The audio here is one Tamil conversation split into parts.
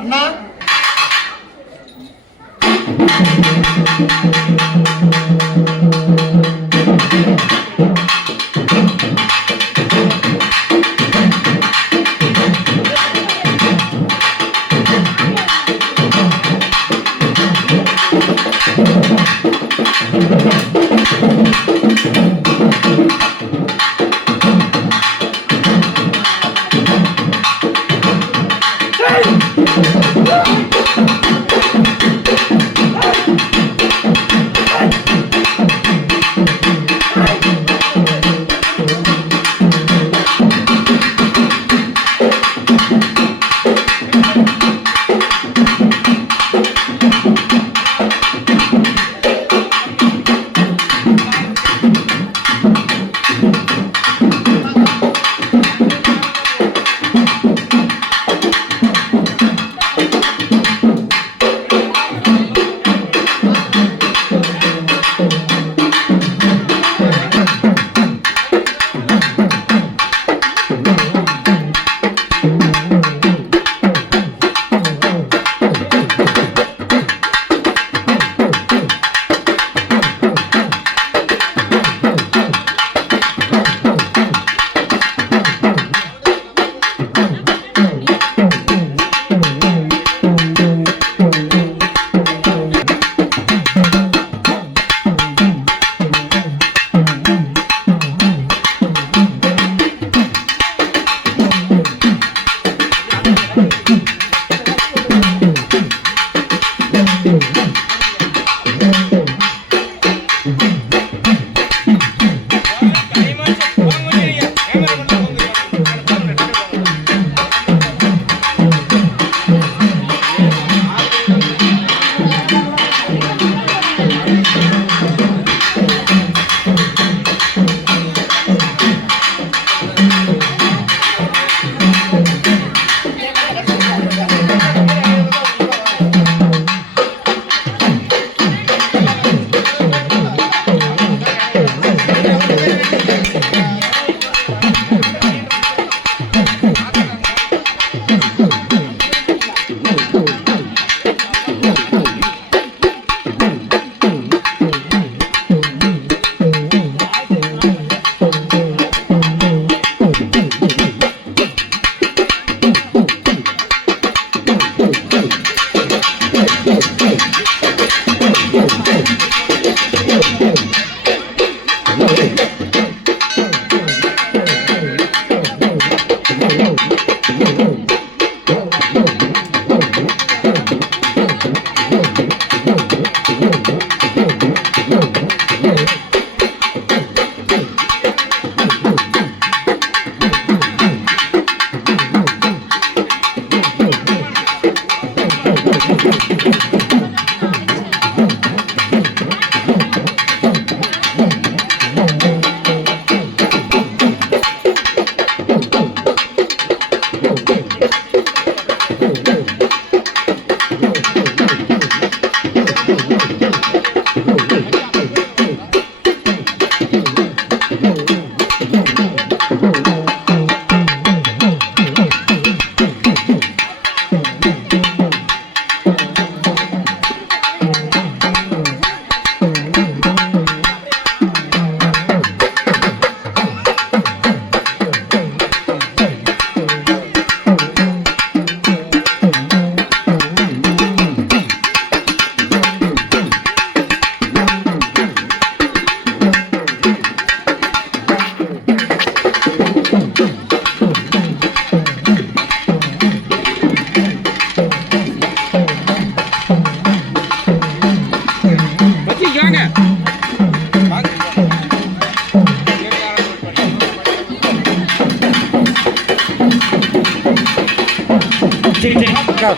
அண்ணா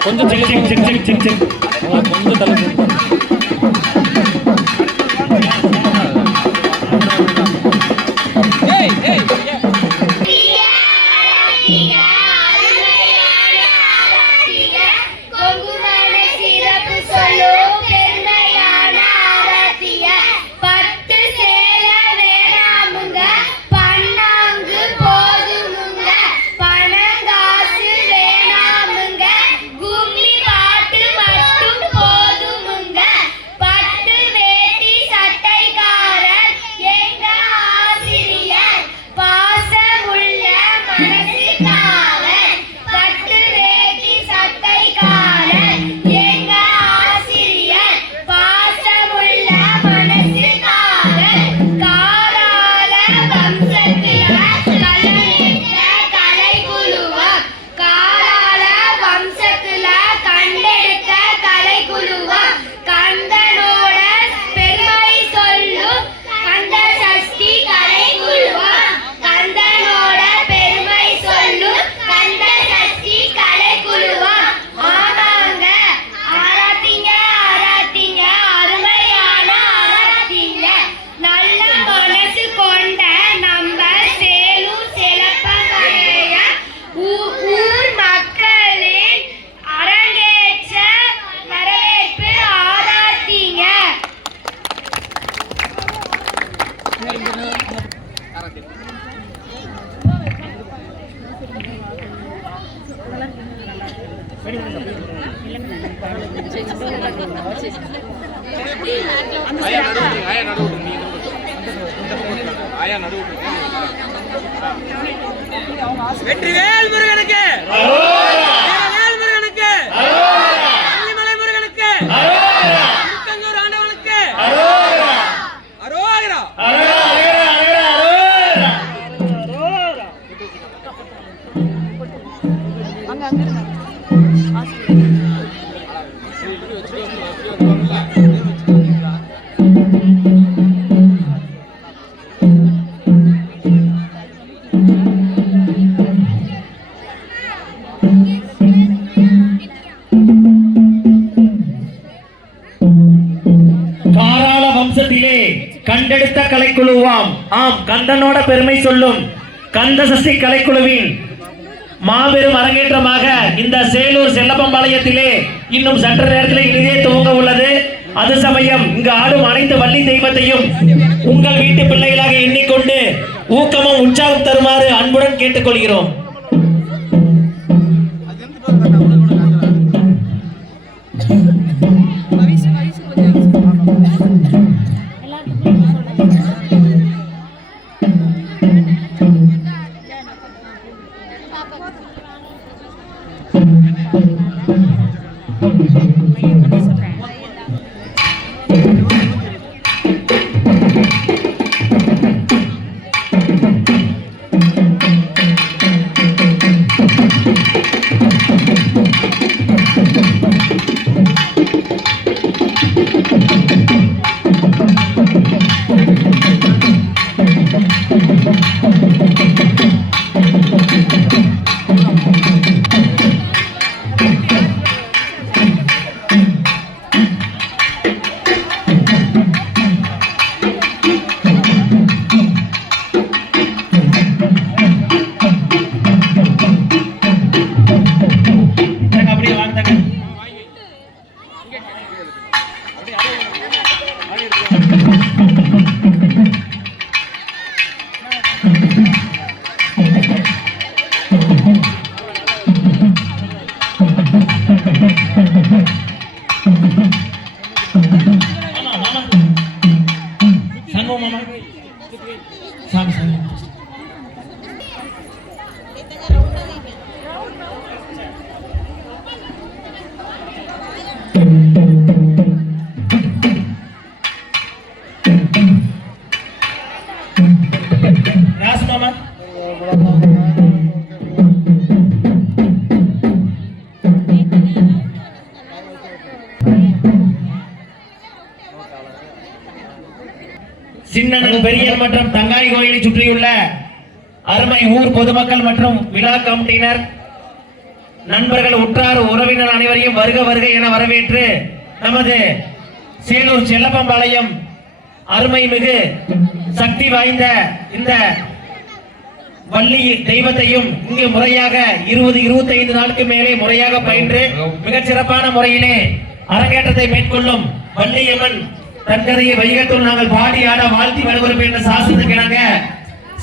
கொஞ்சம் கொஞ்சம் தலை வெற்றிவேல் முருகனுக்கு வேல் முருகனுக்கு மலை முருகனுக்கு திருச்செந்தூர் ஆண்டவனுக்கு அரோகரா. கண்டெடுத்த கலைக்குழுவாம் ஆம் கந்தனோட பெருமை சொல்லும் கந்த சஷ்டி கலைக்குழுவின் மாபெரும் அரங்கேற்றமாக இந்த சேலூர் செல்லப்பம்பாளையத்திலே இன்னும் சற்று நேரத்தில் இனிதே துவங்க உள்ளது. அது சமயம் இங்கு ஆடும் அனைத்து வள்ளி தெய்வத்தையும் உங்கள் வீட்டு பிள்ளைகளாக எண்ணிக்கொண்டு ஊக்கமும் உற்சாகம் தருமாறு அன்புடன் கேட்டுக்கொள்கிறோம். சின்னன் பெரியன் மற்றும் தங்காய் கோயிலை சுற்றியுள்ள அருமை ஊர் பொதுமக்கள் மற்றும் விழா கமிட்டியினர் நண்பர்கள் உற்றார் உறவினர் அனைவரையும் வருக வருக என வரவேற்று நமது சேலூர் செல்லப்பம்பாளையம் அருமைமிகு சக்தி வாய்ந்த இந்த வள்ளி தெய்வத்தையும் இங்கு முறையாக 20-25 நாளுக்கு மேலே முறையாக பயின்று மிகச் சிறப்பான முறையிலே அரங்கேற்றத்தை மேற்கொள்ளும் வள்ளியம்மன் தன்கதையை வைகத்துள் நாங்கள் பாடி ஆட வாழ்த்தி வருகிறோம் என்ற சாசனத்துக்கு இணங்க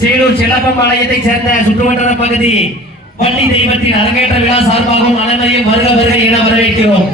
சேலூர் செல்லப்பம்பாளையத்தை சேர்ந்த சுற்றுவட்டார பகுதி வள்ளி தெய்வத்தின் அரங்கேற்ற விழா சார்பாகவும் அனைவரையும் வருக வருக என வரவேற்கிறோம்.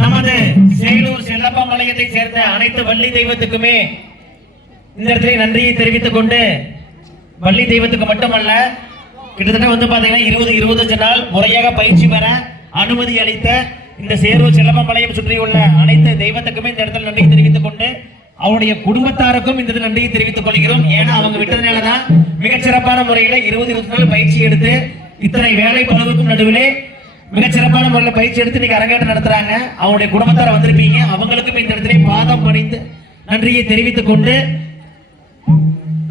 நமது சேலூர் செல்லப்பம்பாளையத்தை சேர்ந்த அனைத்து வள்ளி தெய்வத்துக்குமே இந்த இடத்துல நன்றியை தெரிவித்துக் கொண்டு வள்ளி தெய்வத்துக்கு மட்டுமல்ல கிட்டத்தட்ட பாத்தீங்கன்னா 20-25 நாள் முறையாக பயிற்சி பெற அனுமதி அளித்த இந்த சேலூர் செல்லப்பம்பாளையம் சுற்றியுள்ள அனைத்து தெய்வத்துக்குமே இந்த இடத்துல நன்றியை தெரிவித்துக் கொண்டு அவருடைய குடும்பத்தாருக்கும் இந்த நன்றியை தெரிவித்துக் கொள்கிறோம். ஏன்னா அவங்க விட்டதுனாலதான் மிகச்சிறப்பான முறையில 20-20 நாள் பயிற்சி எடுத்து இத்தனை வேலை பழுவுக்கும் நடுவிலே மிகச்சிறப்பான முறையில் பயிற்சி எடுத்து இன்னைக்கு அரங்கேற்றம் நடத்துறாங்க. அவங்களுடைய குடும்பத்தார வந்திருப்பீங்க, அவங்களுக்கும் இந்த இடத்திலே பாதம் பணிந்து நன்றியை தெரிவித்துக் கொண்டு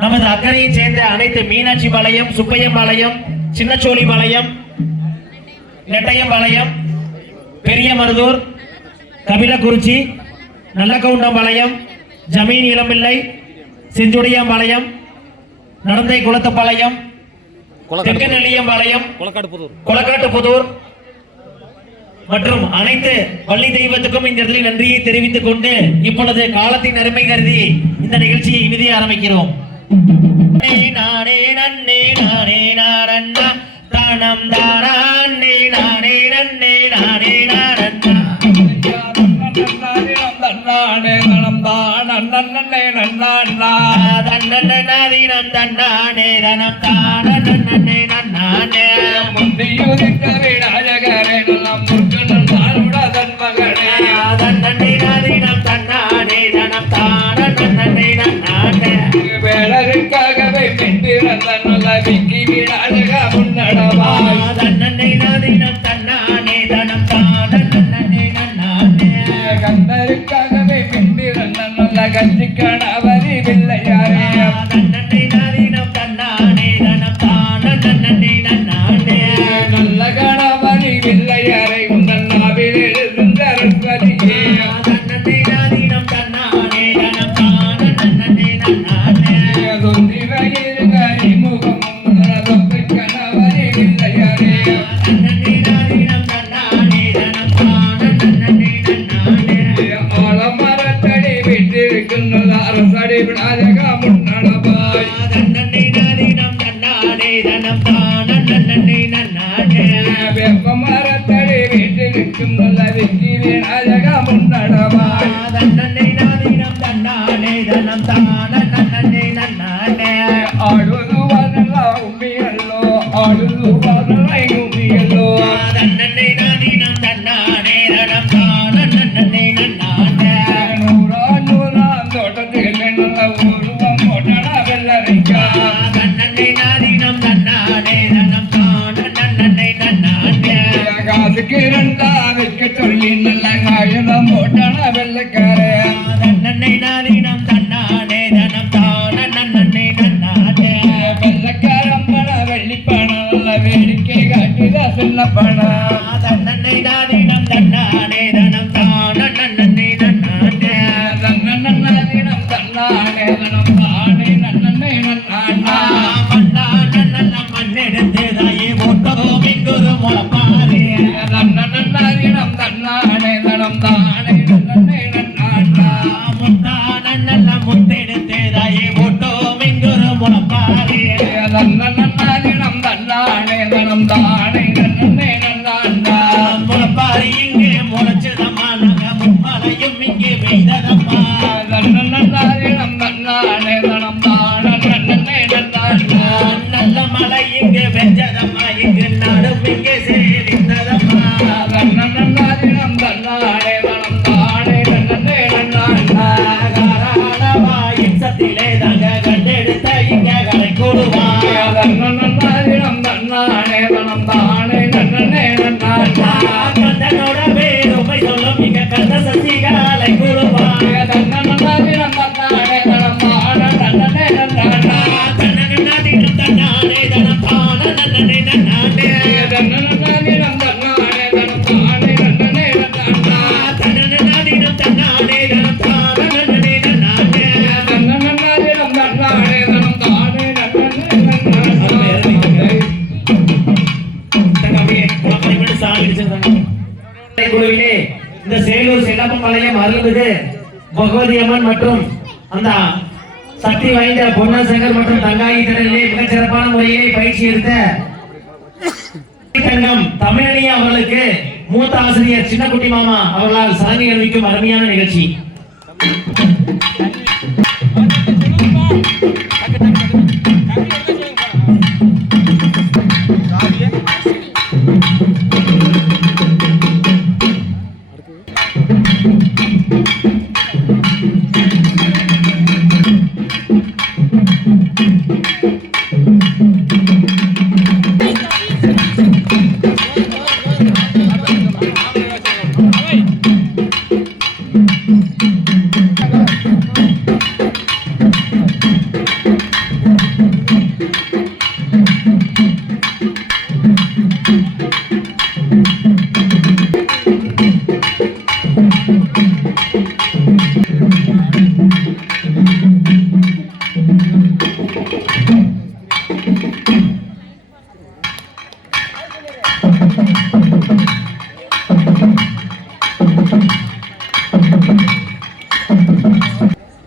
நமது அக்கறையை சேர்ந்த அனைத்து மீனாட்சி பாளையம், சுப்பையம்பாளையம், சின்னச்சோழிபாளையம், நெட்டையம்பாளையம், பெரிய மருதூர், கபிலக்குறிச்சி, நல்லகவுண்டம்பாளையம், ஜமீன் இளம்பிள்ளை, செஞ்சுடையாம்பாளையம், நடந்தை குளத்தப்பாளையம், தெற்கநெல்லியம்பாளையம், கொளக்காட்டுப்புதூர் மற்றும் அனைத்து வள்ளி தெய்வத்துக்கும் இந்த இடத்தில் நன்றியை தெரிவித்துக் கொண்டு இப்பொழுது காலத்தின் அருமை கருதி இந்த நிகழ்ச்சியை இறுதி ஆரம்பிக்கிறோம். நானே நன்னே நானே நாரண்ணா தானம் தானே நானே நன்னே நானே நாரண்ணா தன்னானே தனம் தானே நன்னாண்ணா தன்னே நாதீனம் தன்னானே தனம் தானே நன்னானே முந்தியுதிக்க விநாயகரே நலம் முருகன் தாருட தன்மகனே தன்னே நாதீனம் தன்னானே தனம் தானே நன்னானே வேலருக்காகவே மென்றிருந்த நல்ல விக்கி விநாயக முன்னடவாய் தன்னே நாதீனம் தன்னானே தனம் தானே நன்னானே கந்தருக்காகவே மென்றிருந்த நல்ல கஞ்சிக்கணவரி வில்லையாரே தன்னே நாதீனம் தன்னானே தன்னே நாதீனம் தன்னானே தனம் தான நன்னே நன்னானே தன்னே நாதீனம் தன்னானே தனம் தான நன்னே நன்னானே அரசடி விநாயகா முன்னடபாய் தன்னே நாதீனம் தன்னானே தனம் தான நன்னே நன்னானே வெப்பமரத்தடி வீட்டிருக்கும் நல்ல வெற்றி விநாயகா முன்னடபாய் தன்னே நாதீனம் தன்னானே தனம் தான நன்னே நன்னானே ஆடுதுவதல்ல உண்மையல்லோ ஆடுதுவதல்ல உண்மையல்லோ தன்னே நாதீனம் தன்னானே தனம் தான நன்னே நன்னானே நூறாம் தோட்டத்தில் நல்ல உருவம் போட்டன வெள்ளரிக்கா தன்னே நாதீனம் தன்னானே தனம் தான நன்னே நன்னானே காசுக்கு இரண்டா வைக்க சொல்லி நல்ல காகிதம் போட்டன வெள்ளக்காரே தன்னே நாதீனம் தன்னானே தனம் தான நன்னே நன்னானே வெள்ளக்காரம்பன வெள்ளிப்பணம் நல்ல வேடிக்கை காட்டுத சின்ன பணம் தன்னே நாதீனம் தன்னானே தனம் தான நன்னே நன்னானே தன்னதினம் தன்னானே தனம் தானே நன்னே நன்னானா மண்ணா நன்னல்ல மண்ணெடுத்து தாயே ஓட்டோம் எங்குரு முளப்பாரே தன்னதினம் தன்னானே தனம் தானே நன்னே நன்னானா முத்தா நன்னல்ல முத்தெடுத்து தாயே ஓட்டோம் எங்குரு முளப்பாரே தன்னதினம் தன்னானே தனம் தானே நன்னே நன்னானா முளப்பாரி இங்கே முளைச்சதம்மா நாங்க மும்மலையும் இங்கே பெய்ததம்மா தன்னதினம் தன்னானே தனம் தானே நன்னே நன்னானா நல்ல மழை இங்கே வெஞ்சதம்மா இங்கு நாடும் இங்கே சேவித்ததம்மா தன்னதினம் தன்னானே தனம் தானே நன்னே நன்னானா சத்திலே தாங்க கண்டெடுத்த இங்க கலை கூடுவா தன்னதினம் தன்னானே தனம் தானே நன்னே நன்னானா கந்தனோட பேருமை சொல்லும் இங்க கந்த சசிகாலை கூடுவா தன்னதினம் தன்னானே தனம் தானே நன்னே நன்னானா தன்னதினம் தன்னானே தனம் தான நன்னே நன்னானே தன்னதினம் தன்னானே தனம் தானே நன்னே நன்னானா தன்னதினம் தன்னானே தனம் தான நன்னே நன்னானே தன்னதினம் தன்னானே தனம் தானே நன்னே நன்னானா குழுவிலே இந்த சேலூர் செல்லப்பன் பாளையம் அருள்மிகு பகவதி அம்மன் மற்றும் அந்த சக்தி வாய்ந்த பொன்னசங்கர் மற்றும் தங்காயி திடலிலே மிகச் சிறப்பான முறையிலே பயிற்சி எடுத்த தங்கம் தமிழனியா அவர்களுக்கு மூத்த ஆசிரியர் சின்னக்குட்டி மாமா அவர்களால் சாங்கி அறிவிக்கும் அருமையான நிகழ்ச்சி.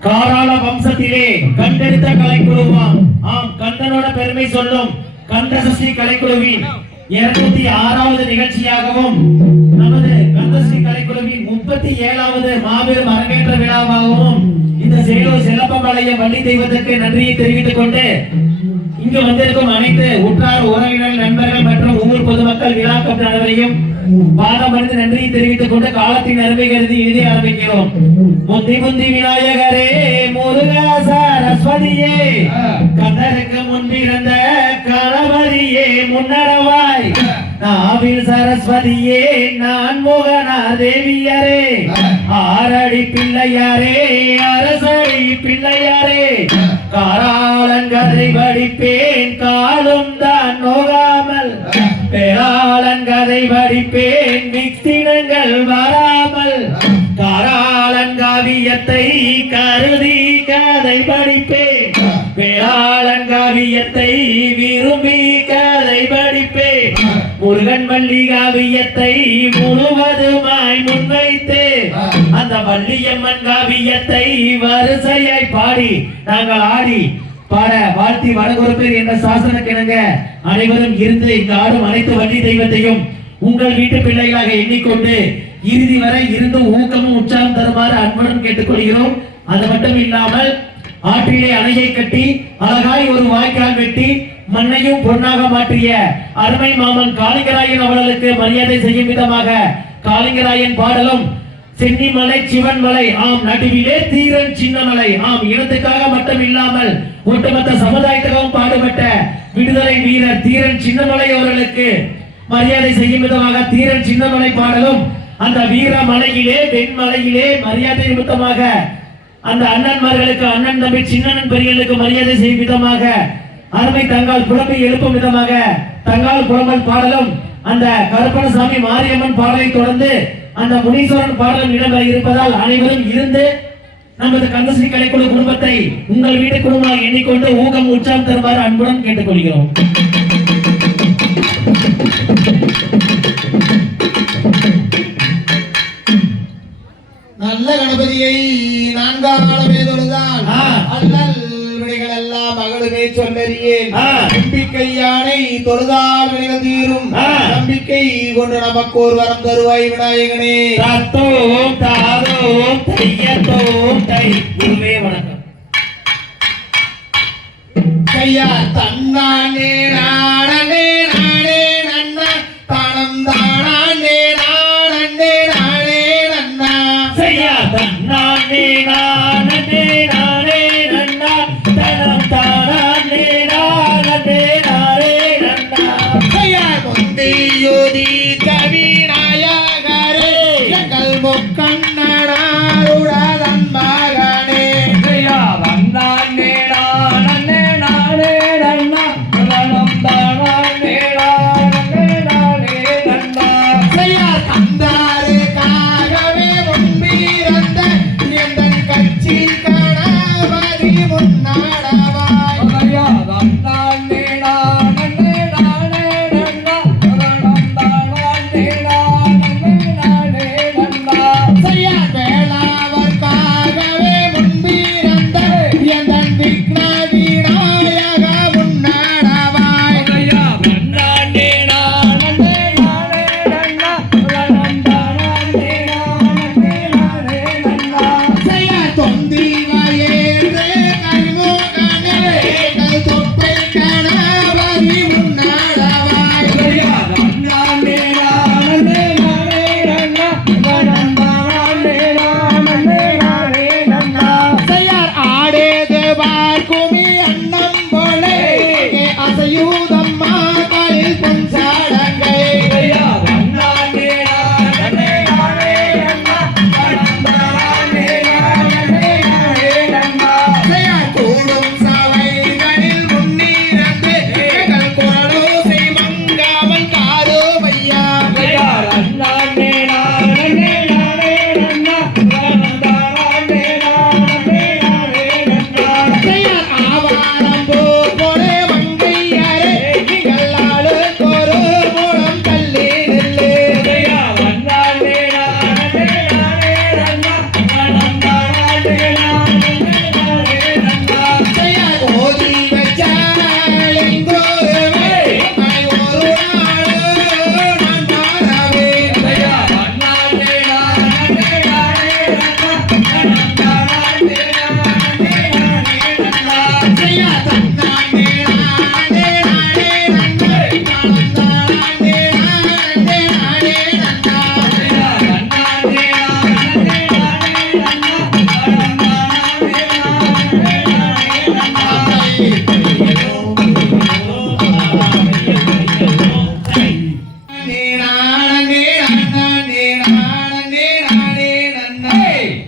காராள வம்சத்திலே கண்டெடுத்த கலைக்குழுவாம் ஆம் கந்தனோட பெருமை சொல்லும் கந்த சஷ்டி கலைக்குழுவின் 206வது நிகழ்ச்சியாகவும் நமது கந்தஸ்ரீ கலைக்குழுவின் 37வது மாபெரும் அரங்கேற்ற விழாவாகவும் இந்த சேலூர் செல்லப்பம்பாளையம் வள்ளி தெய்வத்துக்கு நன்றியை தெரிவித்துக் கொண்டு இங்கு வந்திருக்கும் அனைத்து உற்றார் உறவினர்கள் நண்பர்கள் மற்றும் ஊர் பொதுமக்கள் விழா கமிட்டி அனைவரையும் பாதமறிந்து நன்றியை தெரிவித்துக் கொண்டு காலத்தின் அருமை கருதி எழுதி ஆரம்பிக்கிறோம். முந்தி முந்தி விநாயகரே முருகா சரஸ்வதியே கந்தருக்கு முன்பிருந்த கணபதியே முன்னடவாய் நாவில் சரஸ்வதியே நான் முகனா தேவியரே ஆரடி பிள்ளையாரே அரசடி பிள்ளையாரே காராளன் கதை படிப்பேன் காலும் தான் நோகாமல் பேராளன் கதை படிப்பேன் விக்தினங்கள் வராமல் காவியத்தை கருதி கதை படிப்பேன் வேளாளங்காவியத்தை விரும்பி கதை படிப்பேன் முருகன் வள்ளி காவியத்தை முழுவதுமாய் முன்வைத்து அந்த வள்ளியம்மன் காவியத்தை வரிசையாய் பாடி நாங்கள் ஆடி பாட வாழ்த்தி வடகுறுப்பேர் என்ற சாசனக்கிணங்க அனைவரும் இருந்து இங்கு ஆடும் அனைத்து வள்ளி தெய்வத்தையும் உங்கள் வீட்டு பிள்ளைகளாக எண்ணிக்கொண்டு இறுதி வரை இருந்து ஊக்கமும் உற்சாகம் தருமாறு அன்புடன் கேட்டுக்கொள்கிறோம். அது மட்டும் இல்லாமல் ஆற்றிலே அணையை கட்டி அழகாய் ஒரு வாய்க்கால் வெட்டி மண்ணையும் பொன்னாக மாற்றிய அருமை மாமன் காளிங்கராயன் அவர்களுக்கு மரியாதை செய்யும் விதமாக காளிங்கராயன் பாடலும் சென்னிமலை சிவன்மலை ஆம் நடுவிலே தீரன் சின்னமலை ஆம் இனத்துக்காக மட்டும் இல்லாமல் ஒட்டுமொத்த சமுதாயத்துக்காகவும் பாடுபட்ட விடுதலை வீரர் தீரன் சின்னமலை அவர்களுக்கு மரியாதை செய்யும் விதமாக தீரன் சின்னமலை பாடலும் அந்த வீர மலையிலே வெண்மலையிலே மரியாதை நிமித்தமாக அந்த அண்ணன்மார்களுக்கு அண்ணன் தம்பி சின்னன் பெரியர்களுக்கு மரியாதை செய்யும் விதமாக அருமை தங்கால் புலம்பை எழுப்பும் விதமாக தங்கால் புலம்பல் பாடலும் அந்த கருப்பணசாமி மாரியம்மன் பாடலை தொடர்ந்து அந்த முனீஸ்வரன் பாடலும் இடம்பெற இருப்பதால் அனைவரும் இருந்து நமது கந்தஸ்ரீ கலைக்குழு குடும்பத்தை உங்கள் வீட்டு குடும்பமாக எண்ணிக்கொண்டு ஊக்கம் உற்சாகம் தருமாறு அன்புடன் கேட்டுக்கொள்கிறோம். நல்ல கணபதியை நான்காலமே தொழுதான் அல்லல் வினைகள் எல்லாம் மகளுமே சொல்லறியேன் நம்பிக்கை யானை தொழுதால் வினைகள் தீரும் நம்பிக்கை கொண்டு நமக்கு ஒரு வரம் தருவாய் விநாயகனே. தத்தோம் தாரோம் தையத்தோம் தை குருவே வணக்கம். கையா தன்னானே நானே நானே நன்னா தானம் தானே நானே நானே நன்னா செய்யா தன்னானே நானே நானே நன்னா தனம் தானே நானே நானே நன்னா கையா முந்தியோதி கவிநாயகரே எங்கள் முக்கண்ணனாருடன் மகனே கையா வந்தானே நானே நானே நன்னா தனம் தானே நானே நானே நன்னா கையா தந்தாருக்காகவே முன்பிருந்த எந்தன் கட்சி கணபதி முன்னாடவாய் கையா வந்தானே நானே நானே நன்னா தனம் தானே நானே நானே நன்னா கையா வேளாவர்க்காகவே முன்பிருந்த எந்தன் விக்ன விநாயக முன்னாடவாய் கையா வந்தானே நானே நானே நன்னா தனம் தானே நானே நானே நன்னா கையா தொந்தி வயேறு கல்முகனே கல் தொப்பை கணபதி முன்னாடவாய் கையா வந்தானே நானே நானே நன்னா தனம் தானே நானே நானே நன்னா செய்யார் ஆடேது பார்க்குமி அன்னம் போலே அசையூதம்மா காலில் பொன்சாடங்கை கையா வந்தானே நானே நானே நன்னா தனம் தானே நானே நானே நன்னா செய்யார் கூடும் சபைகளில் முன்னிருந்து எங்கள் குரலோசை மங்காமல் காரோமையா கையா வந்தானே நானே நானே நன்னா தனம் தானே நானே நானே நன்னா செய்யார் ஆவாரம் போலே மங்கையாரே நீங்கள் ஆளுக்கொரு மூலம் தள்ளி நில்லு கையா வந்தானே நானே நானே நன்னா தனம் தானே நானே நானே நன்னா செய்யார் ஓதி வச்சாலிங்கோருமே ஒரு நாள் நான் பாடவே கையா வந்தானே நானே நானே நன்னா தனம் தானே நானே நானே நன்னா செய்யா தன்னானே நானே நானே நன்னே தானே நானே நானே நன்னா கையா வந்தானே நானே நானே நன்னா தனம் தானே நானே நானே நன்னா நானே நானே நானே நானே நன்னே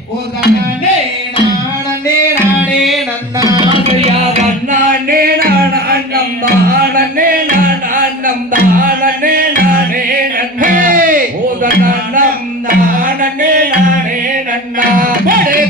ஓ தன்னானே நானே நானே நன்னா கையா வந்தானே நானம் தானே நானம் தானே நானே நன்னா ஓதனம் தானே நானே நன்னா படே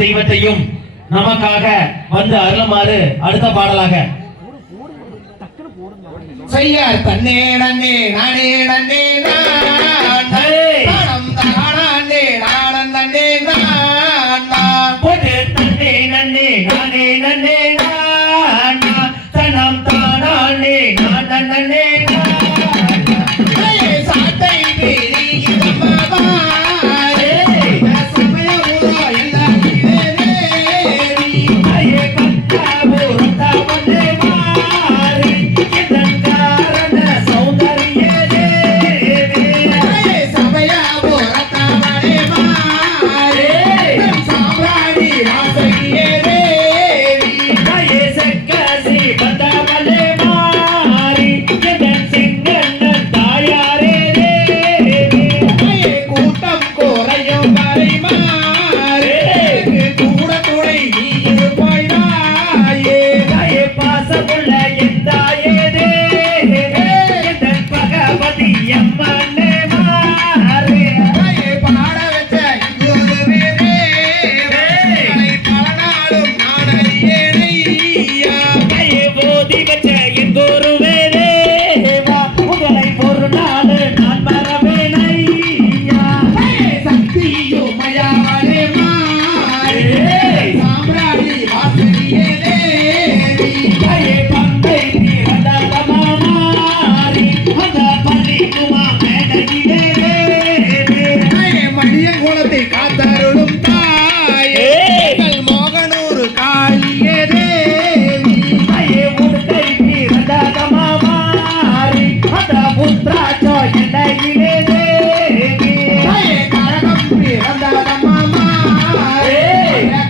தெய்வத்தையும் நமக்காக வந்து அருளுமாறு அடுத்த பாடலாக செய்யார் தன்னே நன்னே நானே நன்னே நானம் தானே நானன் நன்னே நான் போட்டு தன்னே நன்னே நானே நன்னே நானா தனம் தானே நானன் நன்னே சாட்டை பெரியம்மாவாரே சமயமுதோ எல்லாம் ஐயே கட்டாபுரத்த வந்தே மாறி இதன் காரண சௌந்தரிய தேவி சபையா போரத்தாவளே மாறே சாம்ராணி வாசகியே தேவி ஐயே செக்கசி வந்தவளே மாறி இதன் சிங்கண்ணன் தாயாரே தேவி கூட்டம் கோரையும் வரை மாறே கூட துணை நீ இருப்பாய் நாயே ஐயே பாசமுள்ள என் தாயே தேவி இதன் பகவதி அம்மனே மாறி பாட வச்ச இங்குருவே தேவை பல நாளும் நாடறியேனையா ஐயே போதி வச்ச என் குருவே தேவா உங்களை ஒரு நாள் நான் மறவேனையா சக்தியோ மயாவளே மாறே சாம்ராணி வாசகியே தேவி ஐயே பம்பை பிறந்ததமா மாறி அந்த பள்ளிக்குமா மேடையிலே தேவி மடிய குலத்தை காத்தருளும் தாயே எங்கள் மோகனூர் காளியே தேவி ஐயே உடுக்கை பிறந்ததமா மாறி அந்த புத்ராச்சோ எல்லையிலே தேவி கரகம் பிறந்ததம்மா மாறே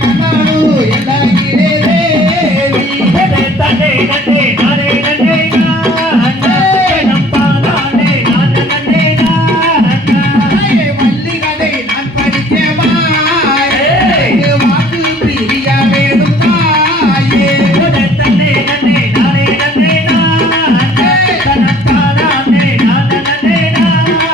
கண்ணானூர் எல்லையிலே தேவி தன்னை நன்னே நானே நன்னே நானா நம்பானே நானே நன்னே நானா வள்ளிகளை நான் படிக்க மாறே வாக்கு பிரிய வேணும் தாயே தன்னை நன்னே நானே நன்னே நானா தனத்தானே நானே நன்னே நானா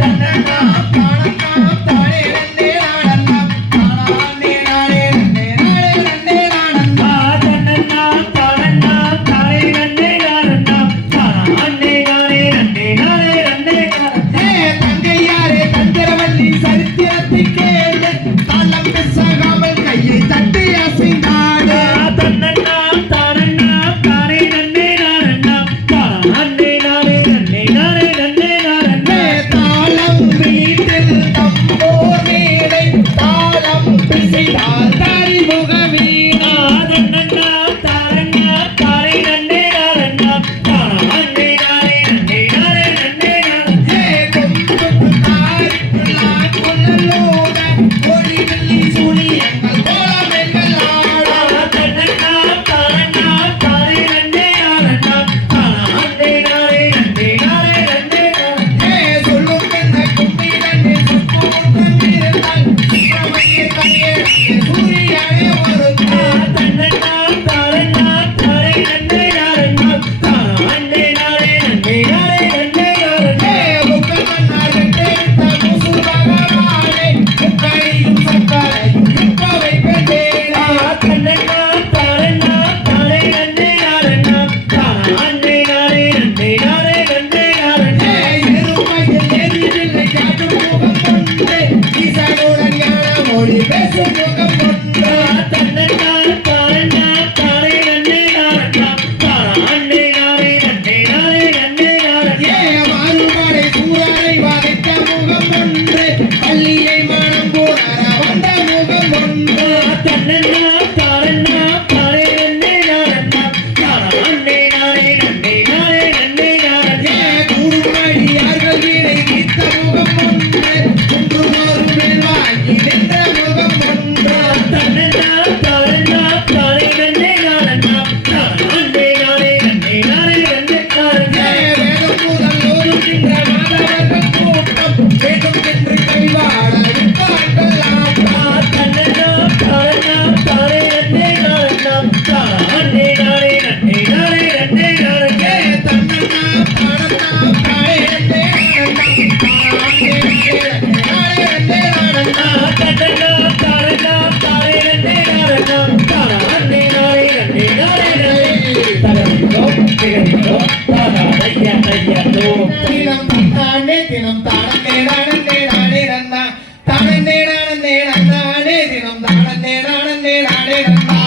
தன்னண்ணாம் தானண்ணாம் தானே நன்னே நானண்ணாம் தானே நானே நன்னே நானே நானண்ணா தன்னன்னா தானன்னா தானே நன்னே நானா தானே நானே நன்னே நானே நன்னே நானா தங்கையாரே தந்திரவல்லி சரித்திரத்தை கேளு தாளம் பிசகாமல் கையை தட்டி அசைந்தாடு தன்னன்னா தானன்னா தானே நன்னே நானா தானே நானே நன்னே நானே நன்னே நானா தாளம் வீட்டில் தம்போர் மேடை தாளம் பிசைதால் தரிமுக வீணா தன்னன்னா தானன்னா தானே நன்னே நானா தானே நானே நன்னே நானே நன்னே நானா கொம்புக்கு தாய்க்குள்ளாய் கொள்ளலோட ஒளி வெள்ளி சூனியங்கள் கோலமெங்கள் ஆடா தன்னன்னா தானன்னா தானே நன்னே நானா தானே நானே நன்னே நானே நன்னே நானா சொல்லும் என்ன கும்பிடனே சுத்தூட்டம் இருந்தால் சுப்பிரமணிய கையே சூரியனே ஒரு தன்னன்னா தானன்னா தானே நன்னே நானா தானே நானே நன்னே நானே நன்னே நானா முக்கமன்னார் வெட்டெடுத்த முசு பகவானே முக்கணியும் சக்கரையும் இப்பவை பெற்றேனே தன்னன்னா தானன்னா தானே நன்னே நானா தானே நானே நன்னே நானே நன்னே நானா எருமையில் எரிவில்லை காட்டும் முகம் கொண்டு ஈசனுடன் ஞான மொழி பேசும் முகம் கொண்டு தன்னன்னா தானன்னா தானே நன்னே நானா தானே நானே நன்னே நானே நன்னே நானா மாறுபாடை சூரரை வதைத்த முகம் ஒன்று பள்ளியை மனம் போனர வந்த முகம் ஒன்று தன்னன்னா தானன்னா தானே நன்னே நானா தானே நானே நன்னே நானே நன்னே நானா கூறுமடியார்கள் வீணை வைத்த முகம் ஒன்று ஒன்று ஒரு மேல் வாங்கி நின்ற முகம் ஒன்று தன்னன்னா தானன்னா தானே நன்னே நானா தானே நானே நன்னே நானே நன்னே நானா வேதம் முதல் ஓதுகின்ற மாணவர்கள் கூட்டம் வேண்டும் என்று கைவாட விட்டார்கள் ஆட்டம் தன்னன்னா தானன்னா திகதிகதோ தானா தையா தையதோ தினம் தானே தினம் தானே நானே நானே நன்னா தானே நானே நன்னானே தினம் தானே நானே நானே நன்னா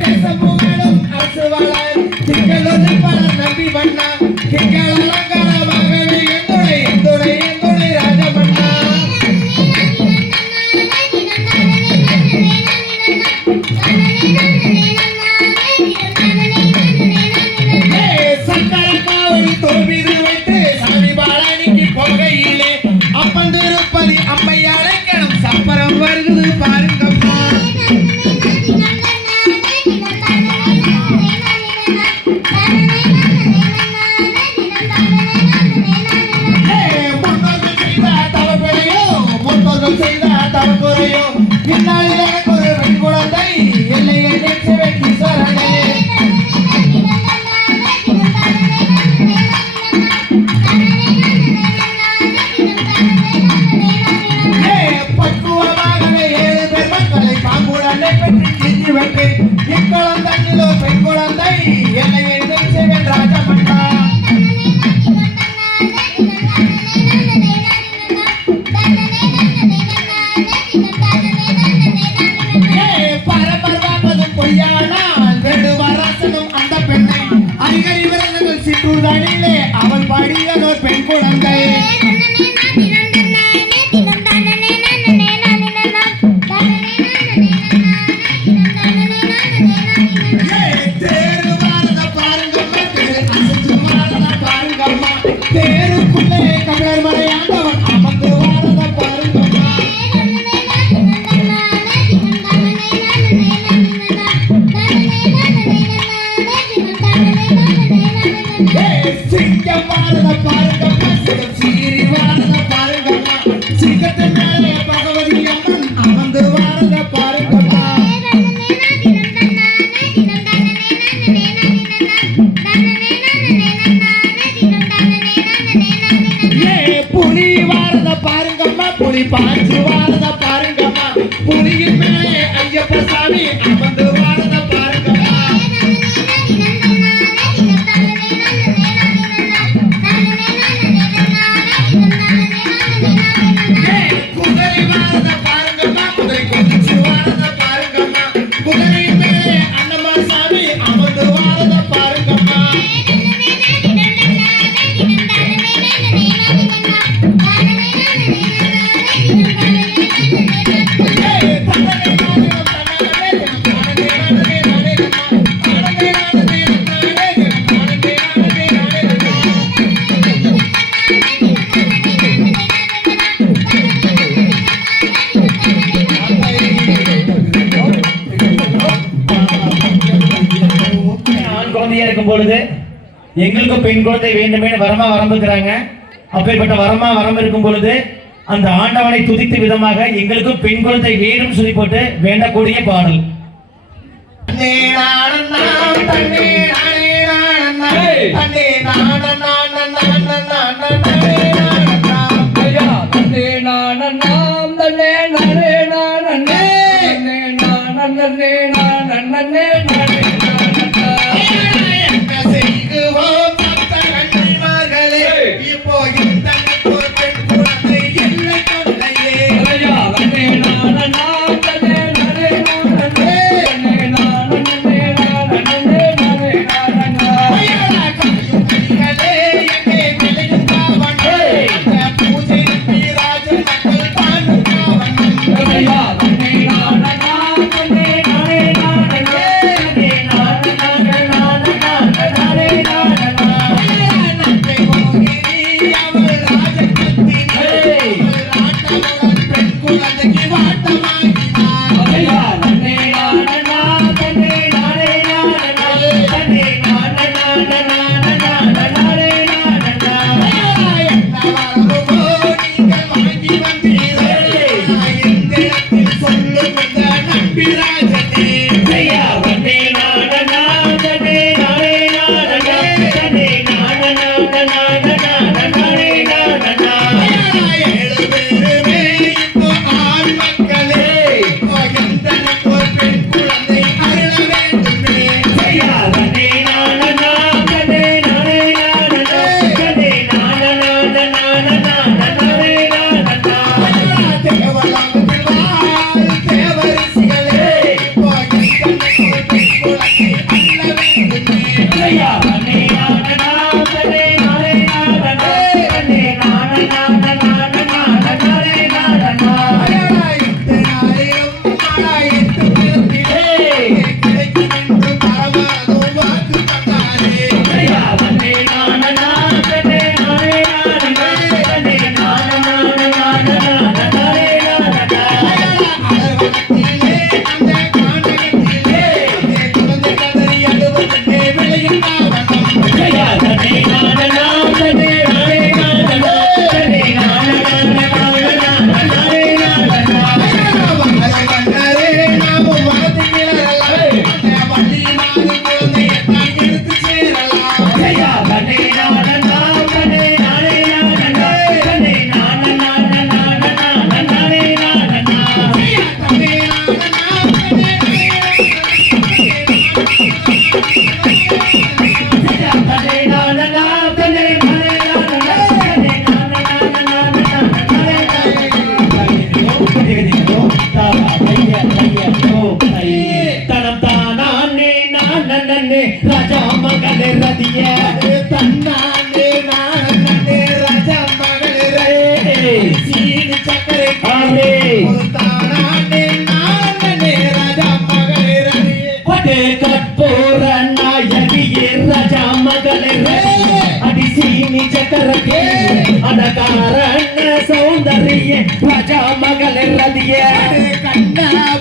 தேசமுகாடும் அரசு வாழ திங்களொரு பல நம்பி வண்ணா திங்கள் அலங்காரமாகவே எந்துடை ராஜமண்ணா சக்கரக்காவடி தோல்விது வைத்து சாமி பாலானிக்கு போகையிலே அப்பன் திருப்பதி அம்மை அழைக்கணும் சப்பரம் வருகுது பாருங்கம்மா முன்னோர்கள் செய்த தவக்குறையோ பின்னாளில் எனக்கு ஒரு பெண் குழந்தை எல்லையை நேற்று வெற்றி சரணே பக்குவமாகவே 7 பேர் மக்களை பாம்புடனே பெற்று கிஞ்சி வென்று இக்குளம் தண்ணிலோ பெண் குழந்தை எல்லையை நேற்று வென்ற ராஜமண்டா பரபரவானதும் பொய்யானால் வேடுவராசனும் அந்த பெண்ணை அறிகறி விரதங்கள் சிற்றூர்தானிலே அவள் பாடியதோர் பெண் குழந்தை தேருக்குள்ளே கபிலர் மலையாண்டவன் அமர்ந்து வாரத பாருங்கம்மா சிங்கம் வாரத பாருங்கம்மா சிங்கம் சீறி வாரத பாருங்கம்மா சிங்கத்து மேலே பகவதி அம்மன் அமர்ந்து வாரத பாருங்கம்மா புலி வாரத பாருங்கம்மா புலி பாஞ்சு வாரத பாருங்கம்மா புலியின் மேலே ஐயப்ப சாமி அமர்ந்து வாரத பாருங்கம்மா குதிரை வாரத பாருங்கம்மா குதிரை கொதிச்சு வாரத பாருங்கம்மா குதிரையின் மேலே அண்ணம்மா சாமி அமர்ந்து வாரத பாருங்கம்மா ஆண் குழந்தையா இருக்கும் பொழுது எங்களுக்கும் பெண் குழந்தை வேண்டுமே வரமா வரம்புக்கிறாங்க. அப்பேற்பட்ட வரம் இருக்கும் பொழுது அந்த ஆண்டவனை துதித்த விதமாக எங்களுக்கும் பெண் குழந்தை வேணும் சொல்லி போட்டு வேண்டக்கூடிய பாடல். Hey! ஆமே. தானாண்டே நானே ராஜா மகளே ரதியே பட்டு கற்பூர நாயகியே ராஜா மகளே ரதியே அடிசீனி சக்கரக்கே அடகாரண சௌந்தரியே ராஜா மகளே ரதியே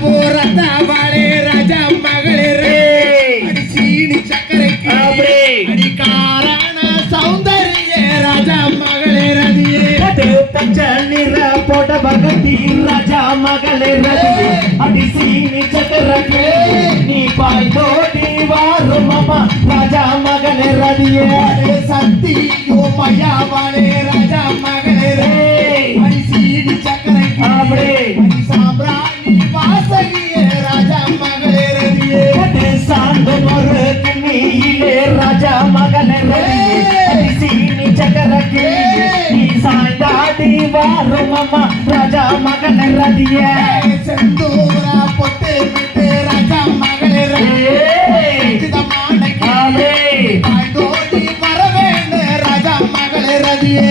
கண்ணபுரத்தவளே ராஜா மகளே ரதியே சீனி சக்கரைக்கு ஆமே. அடிகாரண சௌந்தரியே ராஜா மகளே ரதியே பட்டு பச்சை நிற புடவ கட்டி ராஜா மகளே ரதியே அடிசீனி சக்கரக்கே நீ பாய் தோடி வாரும் அம்மா ராஜா மகளே ரதியே சக்தி மையாவளே ராஜா மகளே சீனி சக்கரைக்கு ஆமே. சாம்பிராணி வாசகியே ராஜா மகளே ரதியே பட்டு சாந்து ஒரு கிண்ணியிலே ராஜா மகளே ரதியே அடிசீனி சக்கரக்கே நீ சாய்ந்தாடி வாரும் அம்மா ராஜா மகளே ரதியே செந்தூரா பொட்டு விட்டு ராஜா மகளே ரதியே ஆமே. தோடி வரவேண்டு ராஜா மகளே ரதியே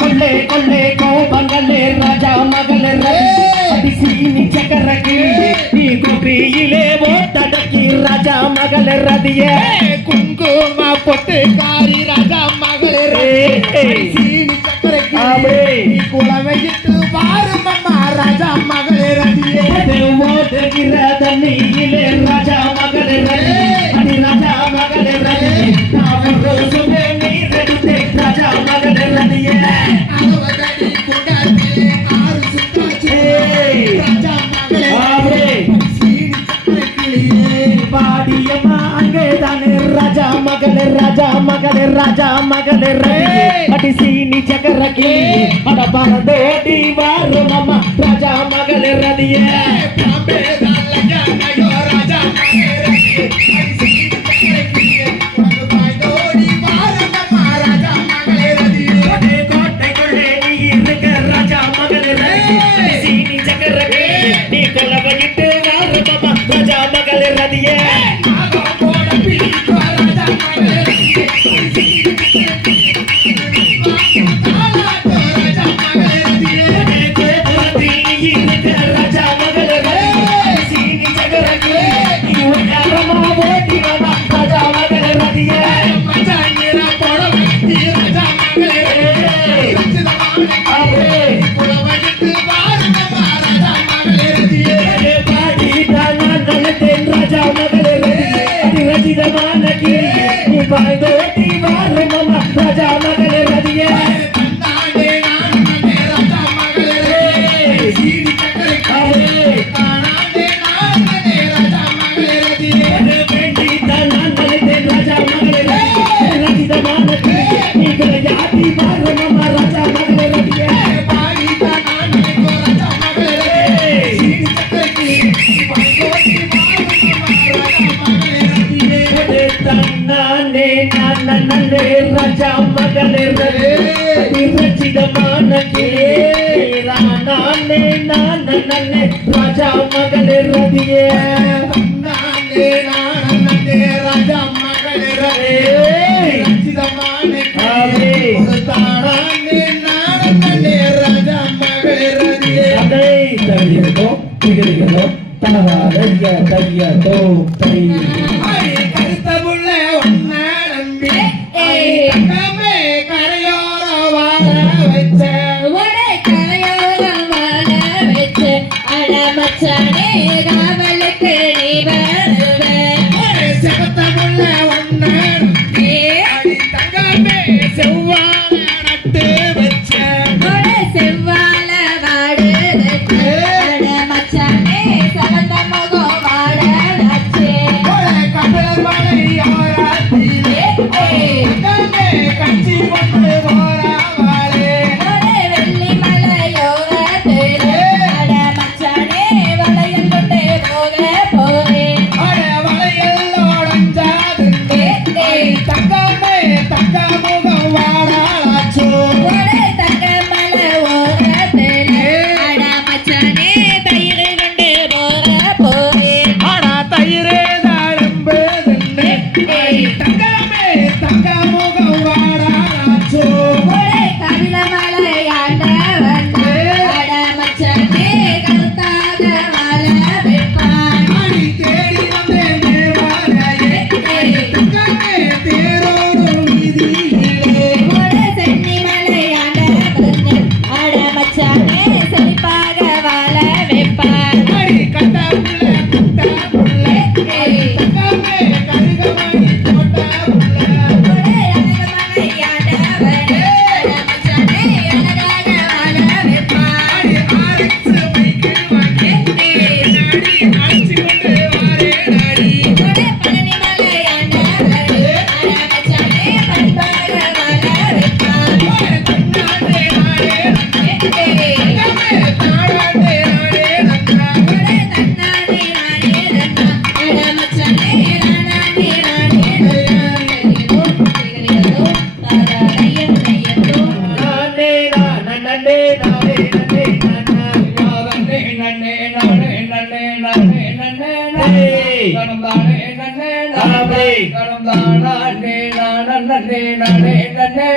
கொள்ளே கொள்ளே கோபங்களே ராஜா மகளே ரதியே அடிசீனி சக்கரக்கே நீ கோபியிலே ஓட்டடக்கி ராஜா மகளே ரதியே குங்கும பொட்டு காரி ராஜா மகளே ரதியே சீனி சக்கரைக்கு ஆமே. குலவையிட்டு வாரும் அம்மா ராஜா மகளே ரதியே ஓடுகிற தண்ணியிலே ராஜா மகளே ரதியே அடி ராஜா மகளே ரதியே நான் ரோசுமே நீரெடுத்தே ராஜா மகளே ரதியே அவதடி குடத்திலே ஆறு சுத்தாச்சு ராஜா மகளே ஆமே. சீனி சக்கரைக்கிளியே பாடியம்மா அங்கேதானே ராஜா மகளே ராஜா மகளே ராஜா மகளே ரதியே அடிசீனி சக்கரக்கே அட பரதோடி வாரும் அம்மா ராஜா மகளே ரதியே பாம்பே தாலயா நயோ ராஜா மகளே ரதியே சீனி சக்கரைக்கிளியே பாய் தோடி வாரும் அம்மா ராஜா மகளே ரதியே கோட்டைக்குள்ளே நீ இருக்க ராஜா மகளே ரதியே சீனி சக்கரக்கே நீ கொல்லவையிட்டு வாரும் அம்மா ராஜா மகளே ரதியே போட பிடிக்கோ ராஜா மகளே ரதியே ராஜா மகளே ரதியே கோபுரத்தில் நீ இருக்க ராஜா மகளே ரதியே சீனி சக்கரக்கே நீ உண்டாரமா ஓட்டி வாமா ராஜா மகளே ரதியே மச்சானிரா போட வச்சி ராஜா மகளே ரதியே ஆமே. குலவையிட்டு வாரும் அம்மா ராஜா மகளே ரதியே பாடிதான் நான் நினைத்தேன் ராஜா மகளே ரதியே அடி ரசிதமான கிளியே நீ பாய்தோட்டி வாரும் அம்மா ராஜா மகளே ரதியே கண்ணாடே நானே ராஜா மகளே ரதியே சீனி சக்கரைக்கு ஆமே. கண்ணாடே நானே ராஜா மகளே ரதியே வேண்டிதான் நான் நினைத்தேன் ராஜா மகளே ரதியே அடி ரசிதமான கிளியே நீ விளையாடி வாரும் அம்மா ராஜா மகளே ரதியே பாடிதா நானே ராஜா மகளே ரதியே சீனி சக்கரைக்கு பாய்தோடி வாரும் அம்மா ராஜா மகளே ரதியே தன்னானே நான் நன்னே ராஜா மகளே ரதியே அடி ரசிதமான கிளியே நானே நான் நன்னே ராஜா மகளே ரதியே நானே நானே ராஜா மகளே ரதியே ரச்சிதமான ஆமே. தானே நானே ராஜா மகளே ரதியே அதை தரியதோ திகழ்கிறதோ தனவாதைய தையதோ தை கருத்த புள்ள ஒன்ன நம்பி தங்கமே கரையோர வாழ வச்ச உடை கரையோரம் வாழ வச்சு அடமச்சானே காவலுக்கு நீ வருவ. செவத்த புள்ள ஒன்ன நம்பி அடி தங்கமே செவ்வாழ நட்டு வச்ச உடை செவ்வாழ வாடு வச்சு அடமச்சானே சவந்த முகம் வாழ வச்சு. கபிலர் மலை ஓரத்திலே தங்கமே கட்சி கொண்டு போறாவாளே உடை வெள்ளி மலையோரத்திலே அடமச்சானே வளையல் கொண்டு போக போறேன். வளையல் ஓடஞ்சாதுண்டே தங்கமே தங்க முகம் வாடாச்சோ உடை தங்கமலை ஓரத்திலே அடமச்சானே தயிர் கொண்டு போக போறேன். ஆனா தயிரே தாழம்புதுண்டே தங்கமே தங்க முகம் வாடாச்சோ உடை கபில மலையாண்ட வந்த அடமச்சானே நன்னே நானே நன்னே நன்னா நன்னே நன்னே நானே நன்னே நானே நன்னே நானே கடந்தானே நன்னே நானே கடந்தானே நானே நன்னே நன்னே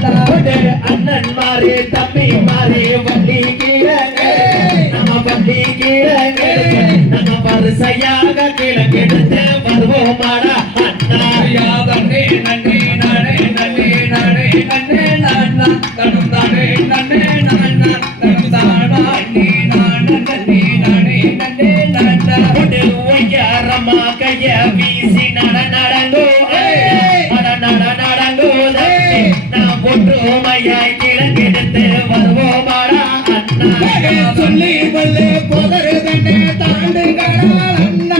நானே அண்ணன் மாறே தம்பி மாறே வள்ளி கீழே நம்ம வள்ளி கீழே நம்ம வரிசையாக கிழக்கெடுத்து வருவோமாடா அண்ணா யாதனே நன்னே நானே நன்னே நானே நன்னே நானா கடந்தானே நன்னே நானா கடந்தானே நானே நன்னே நன்னே நானா ஒய்யாரமா கைய வீசி நடங்கோ நடங்கோ நான் ஒற்றுமையாய் கிழக்கெடுத்து வருவோமாடா அண்ணா சொல்லி வல்லே போதரு தன்னே தாண்டுங்கடா அண்ணா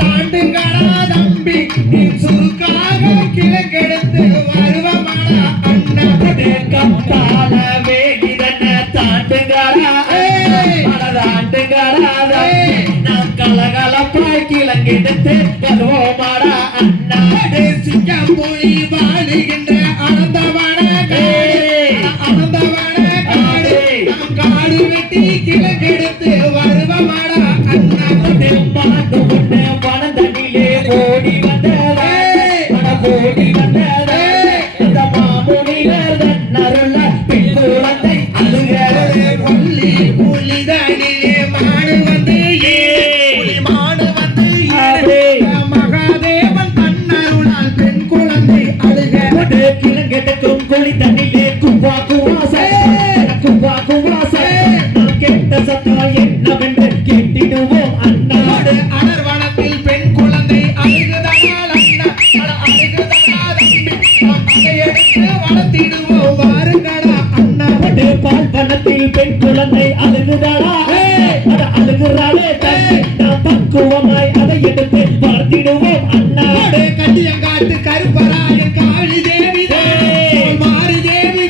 தாண்டுங்கடா தம்பி நீ சுருக்காக கிழக்கெடுத்து வருவமாடா அண்ணா கத்தால வேகிதன தாண்டுங்கடா தாண்டுங்கடா நாம் கலகலப்பாய் கிழக்கெடுத்து வருவோமாடா அண்ணா சிங்கம் போய் வாழுகின்ற அனந்தவன காடு வெட்டி கிழக்கெடுத்து வருவமாடா அண்ணா மாட்டு முன்ன வனதனிலே ஓடி வந்ததே ஓடி வந்ததே இந்த மாமுனிவர் நருள பெண் குழந்தை அழுகிறதே பள்ளி புலிதனிலே மாடு வந்து புலி மாடு வந்து மகாதேவன் தன்னருளால் பெண் குழந்தை அழுக கிழங்கெடுக்கும் குழி தண்ணிலே குவா குவாசை குவா குவாசை நாம் கேட்ட சத்தம் என்னவென்று கேட்டிடுவோம் அண்ணா அடர்வனத்தில் பெண் குழந்தை அழுகுதனால் அண்ணா அழுகுதனா தம்பி நாம் அதை எடுத்து வளர்த்திடுவோம் வாருங்கடா அண்ணா பால் வனத்தில் பெண் குழந்தை அழுகுதாடா அழுகுறாளே தம்பி நாம் பக்குவமாய் அதை எடுத்து வளர்த்திடுவோம் அண்ணா கட்டியங்காட்டு கருப்பராயன் காளி தேவி மாரி தேவி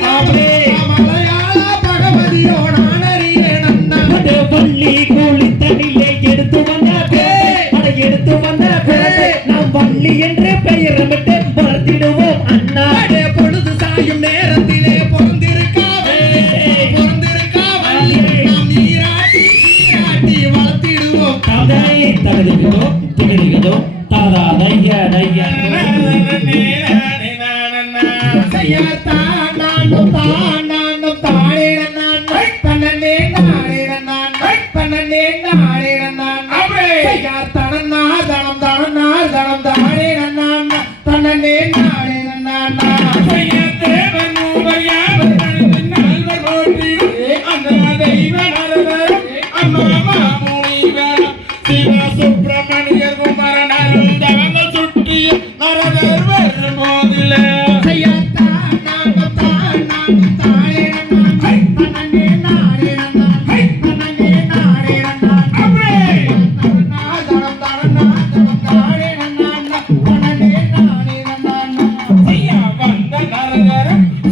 மலையாள பகவதியோ நானறியேன் அண்ணா வள்ளி கூலி தண்ணிலே எடுத்து வந்த நாம் வள்ளி என்று பெயரமிட்டு வளர்த்திடுவோம் அண்ணா பொழுது சாயும் நேரத்திலே பொறந்திருக்கா நாம் நீராட்டி வளர்த்திடுவோம் திகதிகதோ தாதா தைய தைய தாண்டும் தானே நான் தன்னே நானே நான் தன்னே நானே நான் தனநார் தனம் தனநார் தனம் தானே நான் தன்னே நானே நான் சுப்பிரமணியர் குமரன் சுற்றிய நரதர் போதில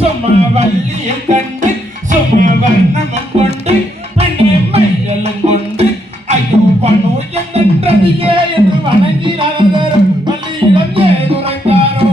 சும்மா வள்ளியை கண்டு சும்மா வண்ணமும் கொண்டு பெண்ணை மையலும் கொண்டு ஐயோ பண்ணு என்றதிலே என்று வணங்கி நரதர் வள்ளியிடம் ஏதுரைத்தாரோ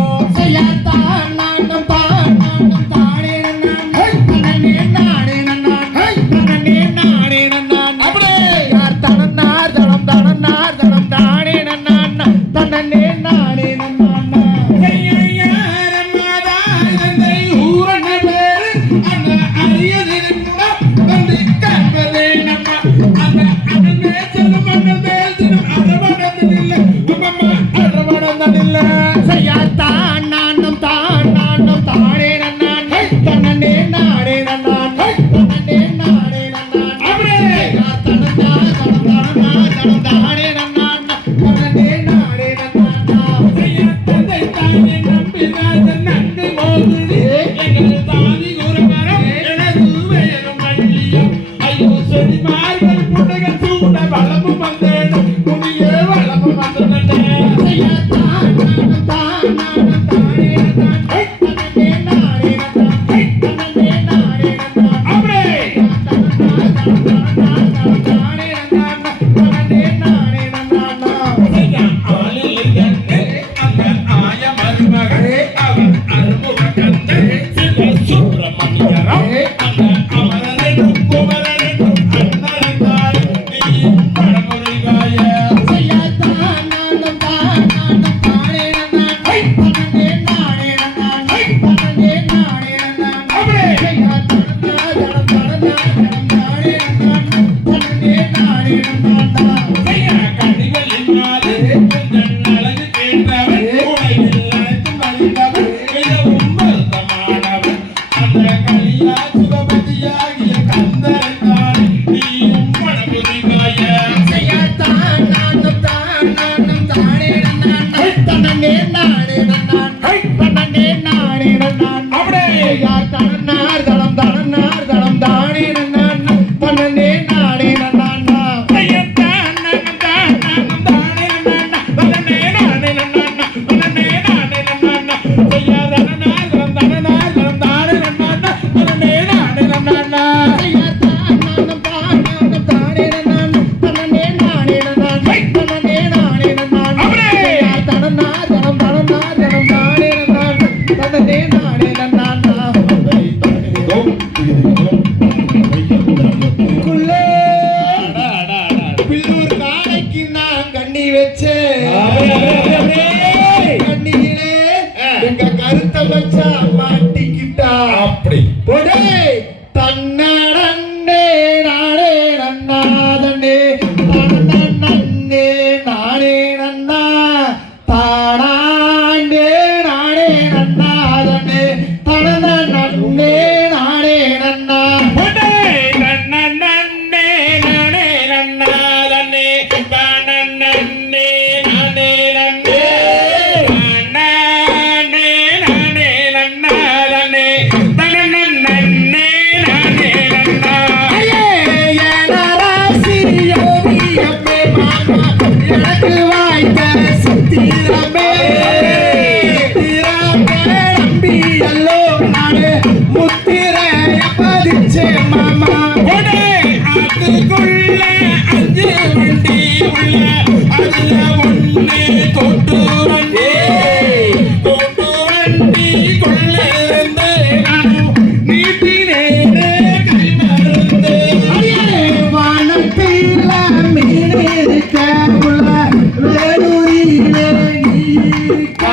சுப்பிரமணியரம் அந்த களியா சுகபதியாகிய கந்தரன் நீயும் மனபுரிவாய செய்யத்தான் நானும் தானே தன்னே நானே நான் தன்னே நானே நான் அப்படியே யார் தன்னார் தளம் தானே நான் தன்னே நானே நான் செய்யத்தான் நானும் தானே நான் தன்னே நானே நான் பில்லூர் காலைக்கு நான் கண்ணி வச்சேன் கண்ணியிலே எங்க கருத்தை வச்சா மாட்டிக்கிட்டா அப்படி போடே தன்னடன்னே நானே நன்னாதன்னே தன்னே நானே நன்னா தானாண்டே நானே நன்னாதன்னே தனதன்னே நானே நன்னா போடே தன்னே நானே நன்னாதன்னே தனன்னே நானே நன்னே எனக்கு வாய்த்த சித்திரமே நம்பி அல்லோ நானே முத்திரைய பதிச்சே மாமா அதுக்குள்ள 5 வண்டி உள்ள அதுல ஒண்ணு கொட்டு வண்டிக்குள்ள இருந்து நானும் நீட்டினேனே கை மறந்து வானத்தில மீன் இருக்க வேலூரிலே நீ இருக்க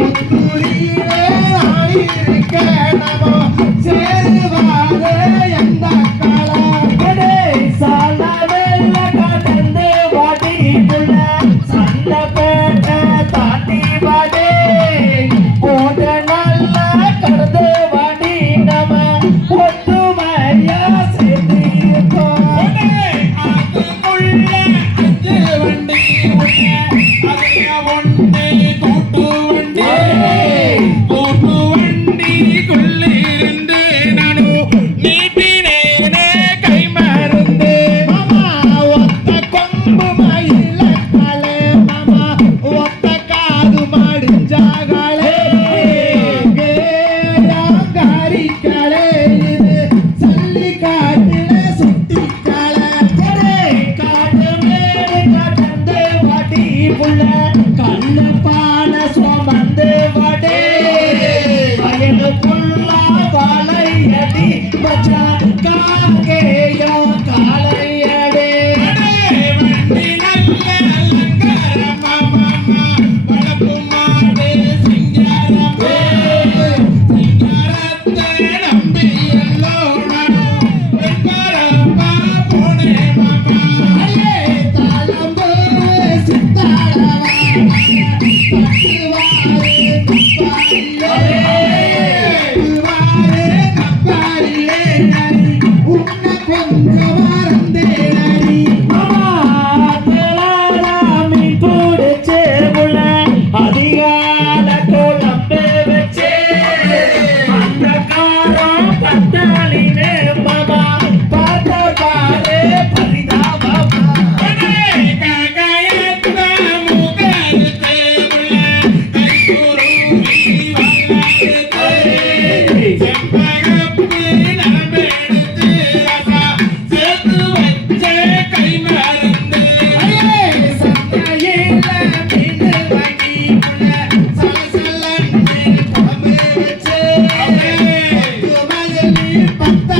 முத்தூரிலே நான் இருக்க நமோ சேருவாரே எந்த காலப்படே சாலவெல்ல கடந்து வாடிக்குள்ள சண்டப்பேட்ட தாண்டி வாடே போத நல்ல கடந்து வாடி நம ஒத்துமையா சேர்ந்திருக்கோம் அதுக்குள்ள 5 வண்டி அதுல ஒண்ணு கூட்டு வண்டிக்குள்ள இருந்து நானும் நீட்டினேனே கை மறந்து மாமா ஒத்த கொம்பு மயில காலே மாமா ஒத்த காது மடிஞ்சாகளே காரிக்காலே இது சல்லி காட்டில சுட்டிக்காலே காட்டு மேடு கடந்து வாடி புள்ள கண்ண பான சுமந்து வாடே வயது புள்ளா வாழையடி பச்சா காங்கேயோ காலையடே வண்டி நல்ல அலங்கார மாமா வளப்பு மாடு சிங்காரமே சிங்காரத்தை நம்பி எல்லோ நானும் வெண்பாரப்பா போனே மாமா தாளம்பு சித்தாடவா கப்பாரிலே நரி உன்ன கொஞ்சம் மறந்தே நரி மாமா போடுச்சே உள்ள அதிகால குழம்பு வச்சே அந்த காரம் பத்தாளினே மாமா பார்த்த பாரு பரிதாபமா பத்தா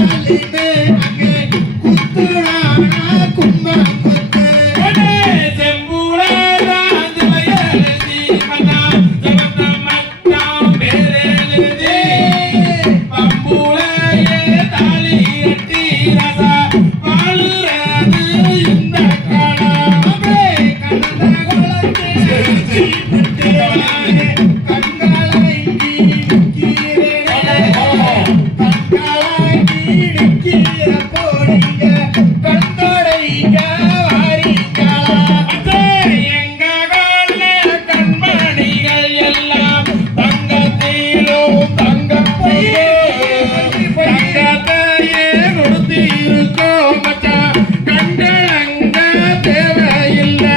சுத்தி இருக்கோம் மச்சான் கண்கள் அங்க தேவையில்லை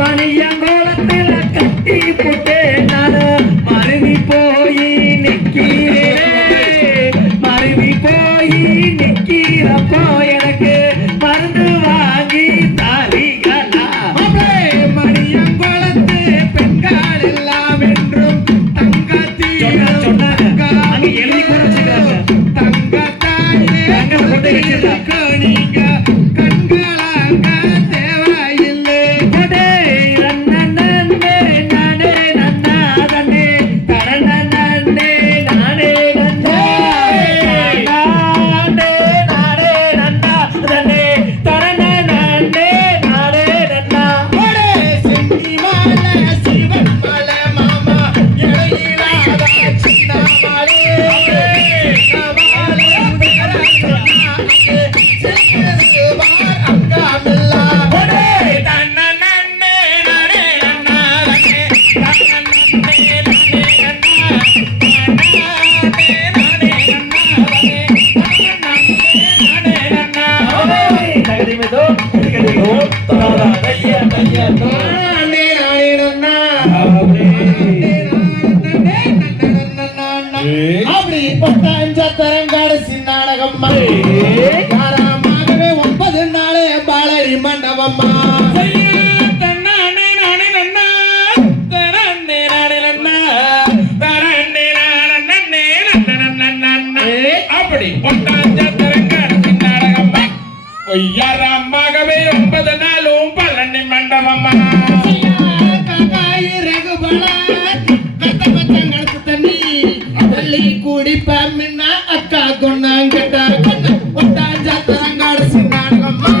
மணியங்கோலத்துல கட்டி போட்டு நானு மருவி போய் நிக்கிறேன் மருவி போய் நிக்கிறப்போ எனக்கு மருந்து வாங்கி தாரிகளா மணியங்கோலத்து பெண்கள் எல்லாம் என்றும் தங்கத்தி எழுதி கொடுத்துருக்காங்க நீங்க கண்களாக தேவையில்லை அப்படி ஒட்டாஞ்சத்தரங்காடு சின்னாடகம்மா யாராமாகவே 9 நாளே பாலடி மண்டபம்மா அப்படி ஒட்டாஞ்சத்தரங்காடு சின்னாடகம்மா யாராமாகவே 9 நாளும் பழனி மண்டபம்மா குடிப்ப மின்ன அக்கா கொண்டாங்கட்ட ஒட்டாஞ்சத்தரங்காடு சின்னாடகம்மா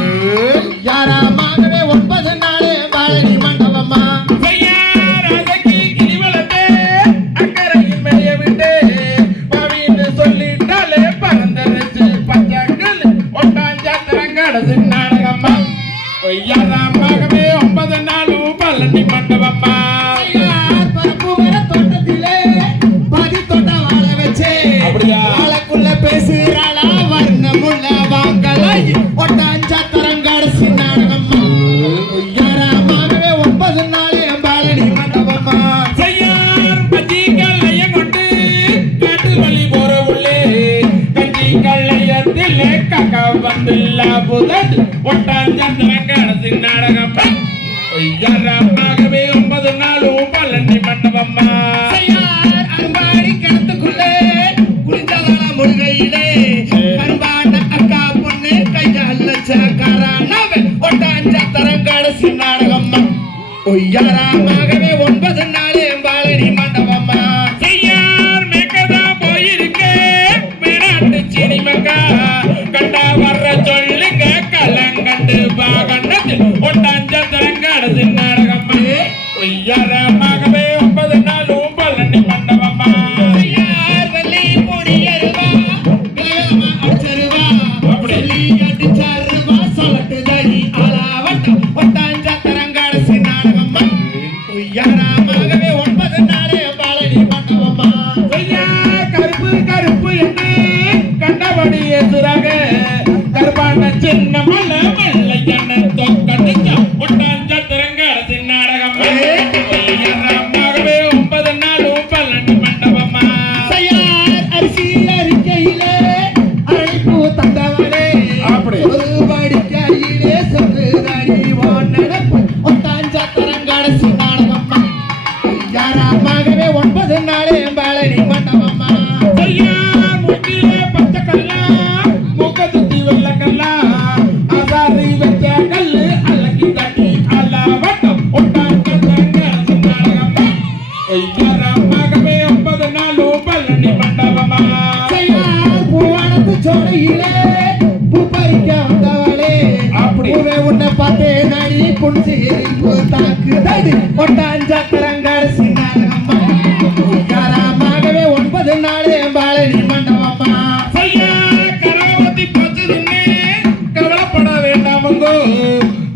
யாராமாகவே 9 நாளே பாலடி மண்டபம்மா அக்கறையில் மேய விட்டு பவின்னு சொல்லிட்டாலே பறந்தரிச்சு பச்சைகள் ஒட்டாஞ்சத்தரங்காடு சின்னாடகம்மா யாராமாகவே 9 நாளும் பழனி மண்டபம்மா பரப்பு வர தோட்டத்திலே பாதி தோட்ட வாழ வச்சே வாழக்குள்ள பேசுறாளா வர்ணமுள்ள வாங்கலை ஒட்டாஞ்சத்தரங்காடு சின்னாடகம்மா யாராமாகவே 9 நாளே பாலடி மண்டபம்மா செய்யார் பத்தி கல்லைய கொண்டு காட்டு வழி போற உள்ளே கஞ்சி கல்லையத்தில் கக்கா வந்துள்ள புதன் ஒட்டாஞ்சத்தரங்காடு சின்னாடகம்மா யாராமாகவே 9 நாளும் பழனி மண்டபம்மா அன்பாடி கிணத்துக்குள்ளே குளித்ததான முருகையிலே கரும்பாண்ட அக்கா பொண்ணு கையால் காரானவன் ஒட்டாஞ்சத்தரங்காடு சின்னாடகம்மா யாராமாகவே 9 நாளே பாலடி மண்டபம்மா செய்யார் மேக்கதா போயிருக்கே மேடாட்டு சினிமக்கா கண்டா வர்ற சொல்லுங்க கலங்கண்டு பாகண்டத்தில் ஒட்டாஞ்சத்தரங்காடு சின்னாடகம்மா யாராமாகவே 9 நாளும் பழனி மண்டபம்மா யார் வெள்ளி முடியருவா வேகமா அடிச்சருவா சொல்லி அடிச்சாருவா சொல்லட்டு தடி அலாவட்டம் ஒட்டாஞ்சத்தரங்காடு சின்னாடகம்மா யாராமாகவே 9 நாளே பாலடி மண்டபம்மா கருப்பு கருப்பு என்று கண்டபடி ஏசுறாங்க கருப்பான சின்ன மல்ல மல்லையன தொக்கடிச்ச ஒட்டாஞ்சத்தரங்காடு சின்னாடகம்மா யாராமாகவே 9 நாளும் பழனி மண்டபம்மா அரிசி அறிக்கையிலே அழைப்பு தந்தவனே ஒரு படிக்கையிலே சொல்லுதடி ஓன் நடப்பு ஒட்டாஞ்சத்தரங்காடு சின்னாடகம்மா யாராமாகவே 9 நாளே பாலடி மண்டபம்மா மூக்கிலே பச்சை கல்லா மூக்க சுத்தி வெள்ள கல்லா அசாரி வச்ச கல்லு அலக்கி தட்டி அலாவட்டம் ஒட்டாஞ்சத்தரங்காடு சின்னாடகம்மா யாராமாகவே 9 நாளும் பழனி மண்டபம்மா பூவானத்து சோலையிலே பூ பறிக்க வந்தவளே அப்படி உன்னை பார்த்தே நடி புடிச்சு தாக்கு தடி ஒட்டாஞ்சத்தரங்காடு சின்னாடகம்மா யாராமாகவே 9 நாளே பாலடி மண்டபம்மா கராவதி பச்சதுன்னு கவலைப்பட வேண்டாமங்கோ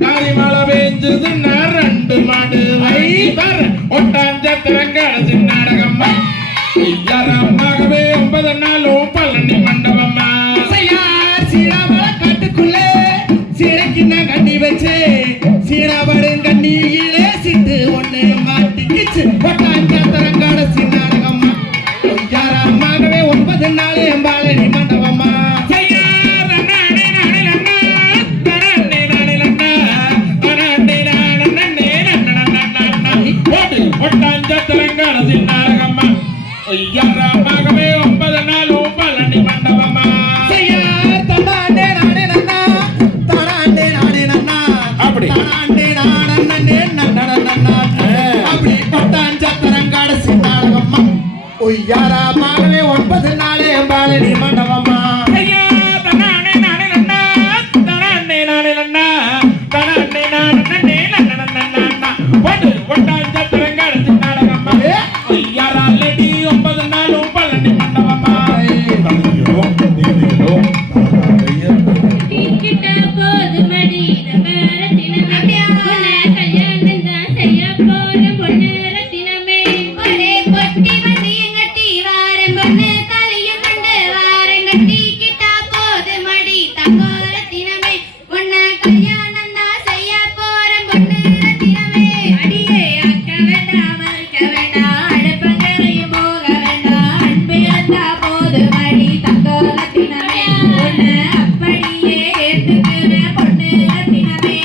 காரி மழை பெஞ்சதுன்னா 2 மாடு வைத்தர் ஒட்டாஞ்சத்தரங்காடு சின்னாடகம்மா யாராமாகவே 9 நாளும் பழனி மண்டபம்மா சீர பழனி மண்டபமா ஐயா தனானே நானே நன்னா தனானே நானே நன்னா தனானே நானே நன்னா ஒட்டு ஒட்டாஞ்ச திரங்காடு நாடகம்மா ஐயா ஆல்ரெடி 9 நாளும் பழனி மண்டபமா கிட்ட போது மடி ரத்தினமே உன்னை கல்யாணம் தான் செய்ய போற பொண்ணு ரத்தினமே ஒரே பொட்டி வண்டியும் கட்டி வாரம் பொண்ணு தலையும் கண்டு வாரம் கட்டி கிட்ட போது மடி தங்கோ ரத்தினமே உன்னை கல்யாணம் தான் செய்ய போற பொண்ணு ரத்தினமே அடியே அக்க வேண்டாம் மறுக்க வேண்டாம் அடுப்பங்கரையும் போக வேண்டாம் அன்பு இருந்தா போது மடி தங்கோ ரத்தினமே உன்னை அப்படியே ஏத்துக்குற பொண்ணு ரத்தினமே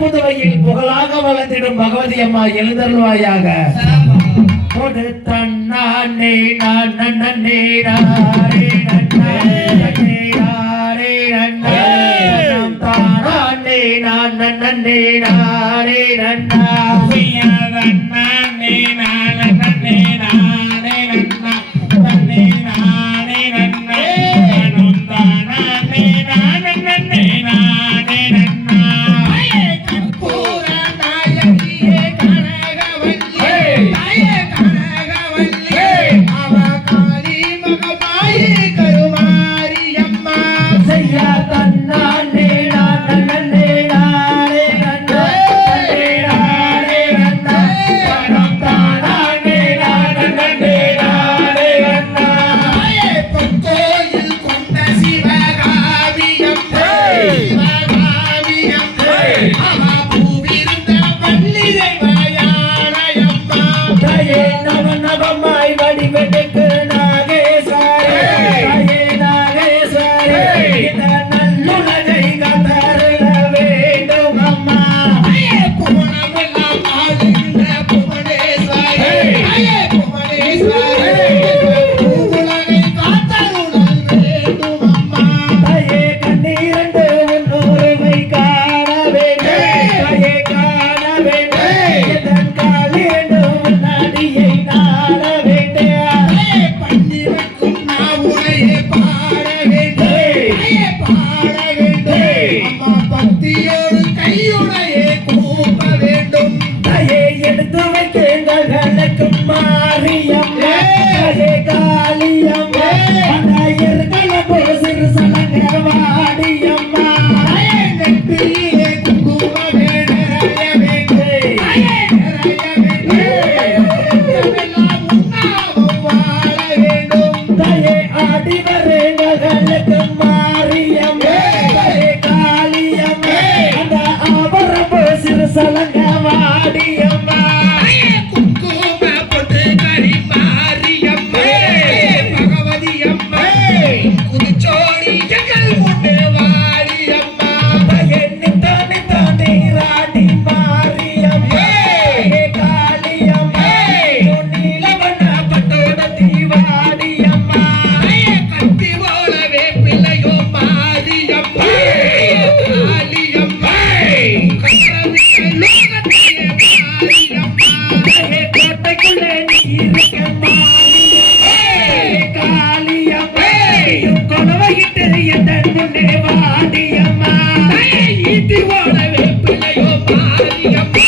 புதுவையில் புகழாக வளர்ந்திடும் பகவதி அம்மா எழுந்தருள்வாயாக. தன்னானே நான் நன்னே நாரே நன்னே நாரே நன்னே தானே நான் நன்ன நன்னே நானே நன்னா நன்னே நானே நன்னே நானே நன்னா நன்னே நானே நன்னே நன்னே நானே நன்னே நானே நன்னா கற்பூர நாயகியே கனகவல்லியே தாயே கனகவல்லியே அவ காளி மகமாயி கருமாரியம்மா செய்யா தன்னானே நான் நன்னே நானே நன்னா நன்னே நானே நன்னா பணம் தானானே நான் நன்னே நானே நன்னா பொற்கோயில் கொண்ட சிவகாமியம்மா சிவகாமியம்மா அவ பூவிருந்த பள்ளிதை வயானையம்மா தாயே நவ நவமாய் வடிவெடுக்கு நாகேஸ்வரே தாயே நாகேஸ்வரே இந்த நல்லுலகை காத்தருள வேண்டும் அம்மா புவனமெல்லாம் ஆளுகின்ற புவனேஸ்வரி புவனேஸ்வரி பூவுலகை காத்தருளல் வேண்டும் அம்மா தாயே கண்ணீரண்டு உன்னொருமை காண வேண்டும் தாயே காண வேண்டும் எதன் காலியண்டு உன்னடியை நாட வேண்டும் பன்னிரக்கும் நாவுடையே பாட வேண்டும் பாட வேண்டும் அம்மா பக்தியோடு கையுடையே கூப்ப வேண்டும் தாயே எடுத்து வைத்தேங்களுக்கும் மாரியம்மா தாயே காளியம்மா பண்டாயிரங்களோ சிறு சலங்க வாடியம்மா நெற்றியிலே குங்கும நிறைய வேண்டும் எல்லாம் உண்ணாமல் வாழ வேண்டும் தாயே ஆடி வரேங்களுக்கு மாரியம்மா தாயே காளியம்மா அந்த ஆபரப்பு சிறு சலங்க வாடியம்மா குங்கும பொட்டு கரி மாரியம்மா பகவதி அம்மா குதிச்சோடி எங்கள் முன்னே வாரியம்மா தாயே நித்தானே தானே ராணி மாரியம்மா தாயே காளியம்மா நீலவண்ண பட்டோட தீவாடியம்மா கத்தி போலவே பிள்ளையோ மாரியம்மா காளியம்மா கரவிட்ட லோகத்தையே மாரியம்மா தாயே கோட்டைக்குள்ளே நீ இருக்க மாரியம்மா காளியம்மா கொலவையிட்டு எந்த முன்னே வாடியம்மா ஈட்டி போலவே பிள்ளையோ மாரியம்மா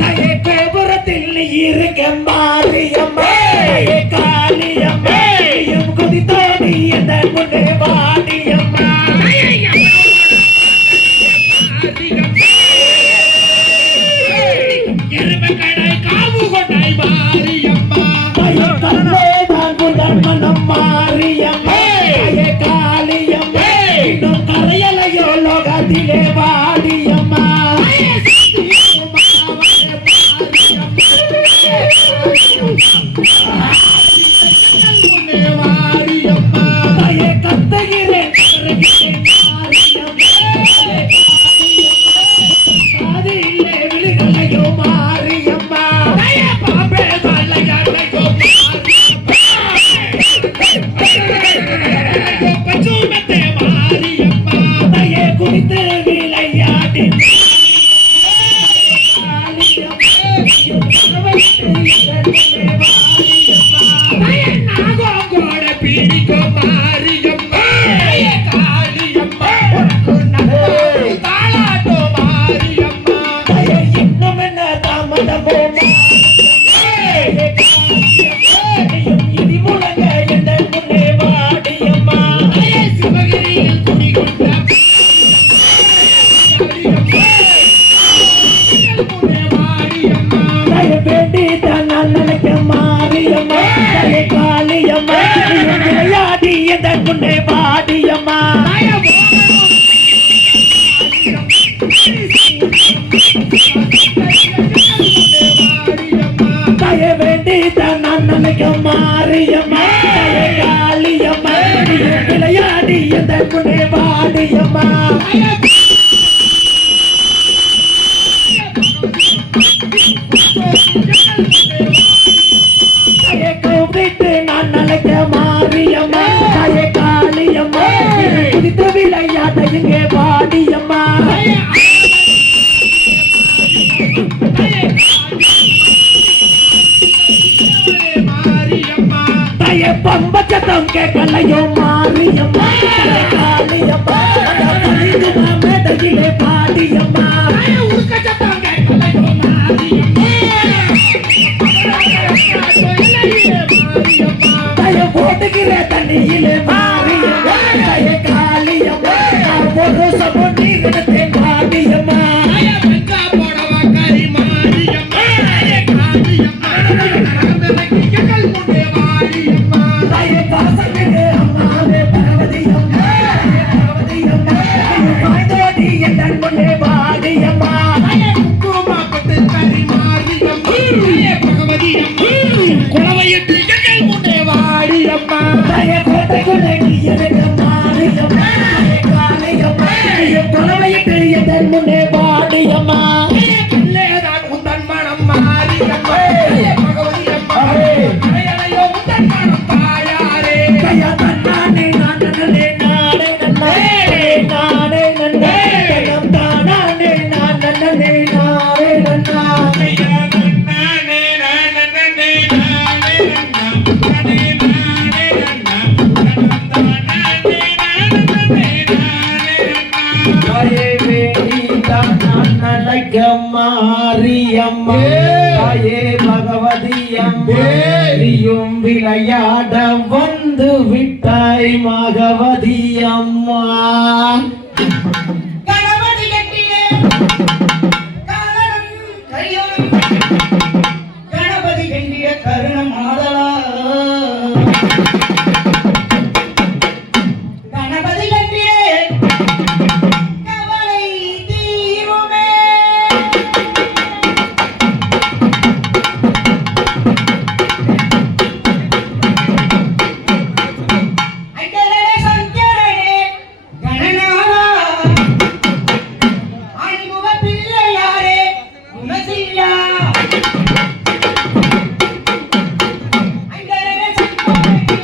தாயே கோபுரத்தில் நீ இருக்க மாரியம்மா தாயே காளியம்மா குதித்தோடி எந்த முன்னே வாடியம்மா எருமக்கடாய் காவு கொண்டாய் மாரியம்மா தாயே கண்ணே நான் புதன் மனம் மாரியம்மா தாயே காளியம்மா இன்னும் கரையலையோ லோகத்திலே வாடியம்மா மாரியம்மா தாயே கத்துகிறேன் கருகிறேன் மாரியம்மா காது இல்லை விழுகலையோ மாரியம்மா பாம்பே வளையாளையோ பசுமத்தே மாரியம்மா தாயே குடித்து விளையாடி நாகோட பீடிக்கோ மாரியம்மா காளியம்மா தாளாட்டோ மாரியம்மா இன்னும் என்ன தாமதமோ இடி முழங்க எந்த முன்னே வாடியம்மா சிவகிரியில் குடிகொண்ட மாரியம்மா தாயை வேண்டி தான் நான் நினைக்க மாரியம்மா தாயை காளியம்மா விளையாடி எந்த முன்னே வாடியம்மா தாயை வேண்டி தான் நான் நினைக்க மாரியம்மா தாயை காளியம்மா விளையாடி எந்த முன்னே வாடியம்மா தாயை கூப்பிட்டு நான் நினைக்க மாரியம்மா தாயை காளியம்மா குதித்து விளையாட இங்கே வாடியம்மா தாயே பம்பச்சத்தம் கேட்கலையோ மாரியம்மா காளியம்மா மேடையிலே பாடியம்மா உருக்கச்சத்தம் கேட்கலையோ மாரியம்மா தாயே ஓடுகிற தண்ணியிலே மாரியம்மா தாயே காளியம்மா ஒரு சபோ நீர் எடுத்தேன் பாடியம்மா முன்னே பாடியம்மா பிள்ளைதான் உந்தன் மனம் மாறியம்மா பகவதியம்மா அலையலையோ உந்தன் மனம் தாயாரே கையா தன்னானே நானே நானே நானே நானே நானே நானே மாரியம்மா தாயே பகவதியம்மாயும் விளையாட வந்து விட்டாய் மகவதியம்மா கணபதி கட்டிலே காரணம் கையோடு கணபதி கண்டிய கருணம் ஆதலா கணபதி கண்டிலே கவலை தீருமே ஐயரே சங்கரே கணநாதா ஆணிமுக பிள்ளையாரே குணசீலா ஐயரே சங்கரே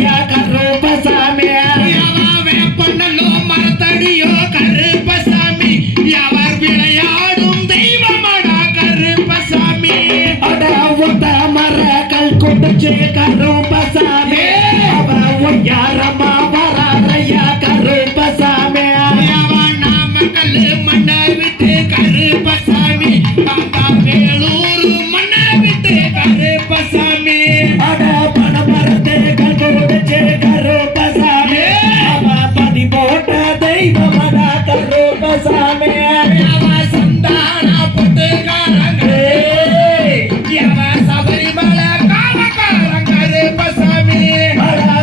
வராரையா கருப்பசாமி வேப்பண்ணலோ மரத்தடியோ கருப்பசாமி அவர் விளையாடும் தெய்வமடா கருப்பசாமி அட ஒத்த மரங்கள் குடிச்சு கருப்பசாமி அவ ஒய்யாரமா வராரையா கருப்பசாமி நாமக்கல் மண்ணை விட்டு கருப்பசாமி வேலூர் மண்ணை விட்டு கருப்பசாமி அட பணமரத்துகள் குடிச்சு கருப்பசாமி அவ பதி போட்ட தெய்வமடா கருப்பசாமி சந்தான பொட்டுக்காரங்களே சபரிமலை காலக்காரன் கருப்பசாமி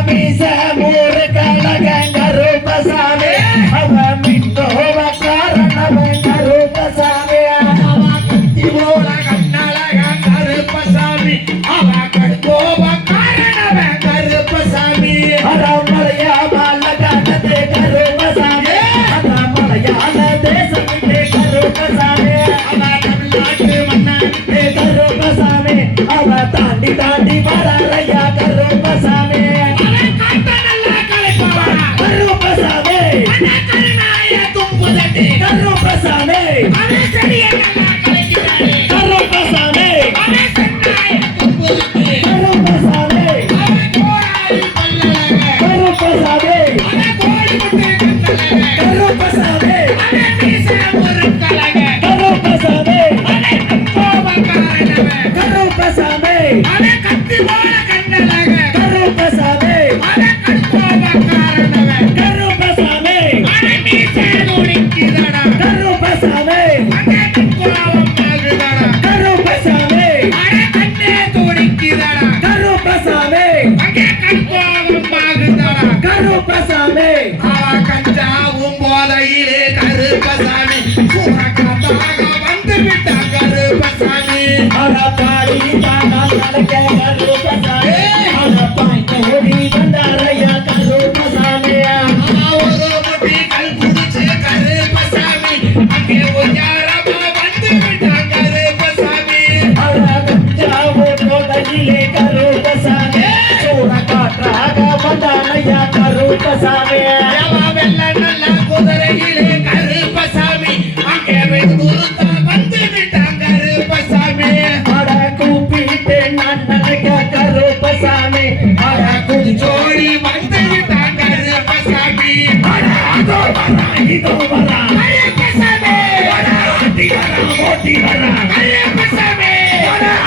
மீச மூறு கழக கருப்பசாமி அவ மின்னோவ காரணவன் கருப்பசாமி கத்தி போல கண்ணழக கருப்பசாமி அவ கடுக்கோப காரணவன் கருப்பசாமி மலையா மலகாட்டத்தே கருப்பசாமி அத மலையாள தேசத்திலே கருப்பசாமி அவ தமிழ்நாட்டு மன்னே கருப்பசாமி அவ தாண்டி தாண்டி வராரையா கருப்பசாமி கருப்பசாமி தும்புதட்டி கருப்பசாமி கருப்பசாமி தும்புதட்டி கருப்பசாமி கருப்பசாமி கருப்பசாமி கருப்பசாமி கருப்பசாமி கருப்பசாமி கருப்பசாமி கருப்பசாமி கருப்பசாமி கருப்பசாமி கருப்பசாமி கஞ்சாவும் போதையிலே கருப்பசாமி சூறக்காத்தாக வந்து விட்ட கருப்பசாமி பாடி நடக்க கருப்பசாமி பாய்ந்தோடி வந்தாரையா கருப்பசாமி ஒரு முட்டி கல் குடிச்சு கருப்பசாமி அங்கே ஒய்யாரமா வந்து விட்ட கருப்பசாமி போதையிலே கருப்பசாமி சூட காற்றாக வந்தாரையா கருப்பசாமி வெள்ள நல்ல குதிரையிலே கருப்பசாமி அங்கே வெகுதுருத்தா வந்து விட்ட கருப்பசாமி அட கூப்பிட்டு நான் நடக்க கருப்பசாமி அட ஜோடி வந்து விட்ட கருப்பசாமி இதோ வரா கருப்பசாமி ஓட்டி வரா கருப்பசாமி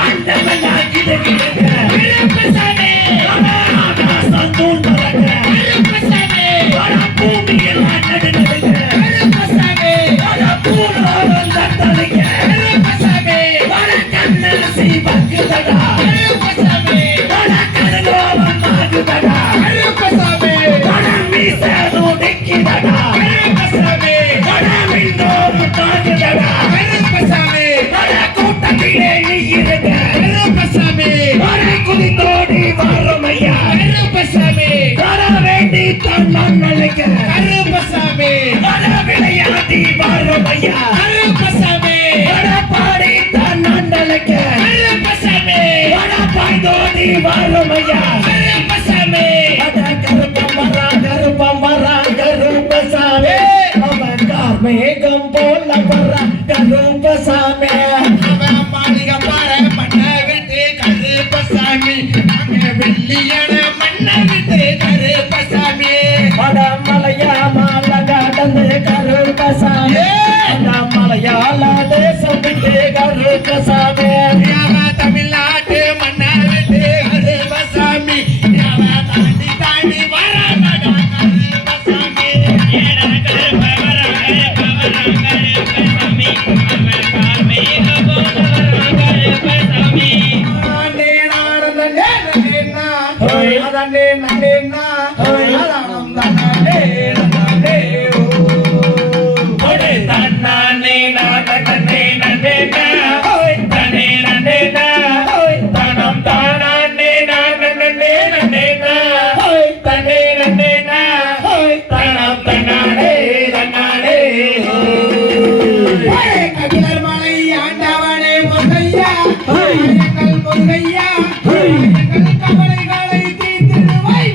அந்த கிட்ட கருப்பசாமி சந்தூன் பறக்க கருப்பசாமி பூமி எல்லாம் நடுநடுங்க கருப்பசாமி பூராவன் தத்தளிக்க கருப்பசாமி கண்ணரசி பக்குதடா கருப்பசாமி கடலோரம் ஆகுதடா கருப்பசாமி மீச நோடிக்கிறடா கருப்பசாமி மின்னோரும் தாக்குதடா கருப்பசாமி கூட்டத்திலே நீ இருக்க கருப்பசாமி குதித்தோடி வாரமையா கருப்பசாமி தர வேண்டி தன்னான் நிலைக்க கருப்பசாமி விளையாடி வாரமையா கருப்பசாமி பாடி தன்னான் நிலைக்க கருப்பசாமி பாய்ந்தோடி வாரமையா கருப்பசாமி கருப்பம் வரா கருப்பசாமி அவன் கார்மேகம் போல வரா கருப்பசாமி அவன் மாளிகை பாறை மண்ணை விட்டு கருப்பசாமி அங்கே வெள்ளியன மண்ணை விட்டு கருப்பசாமி மலையா மால கடந்து கருப்பசாமி மலையாள தேசம் விட்டு கருப்பசாமி அவன் தமிழ்நாட்டு மண்ணை விட்டு கருப்பசாமி அவன் தாண்டி தாண்டி வரடா கருப்பசாமி கதிரமலை ஆண்டவனே முருகையா எங்கள் முருகையா எங்கள் கவலைகளை தீர்த்திடுவாய்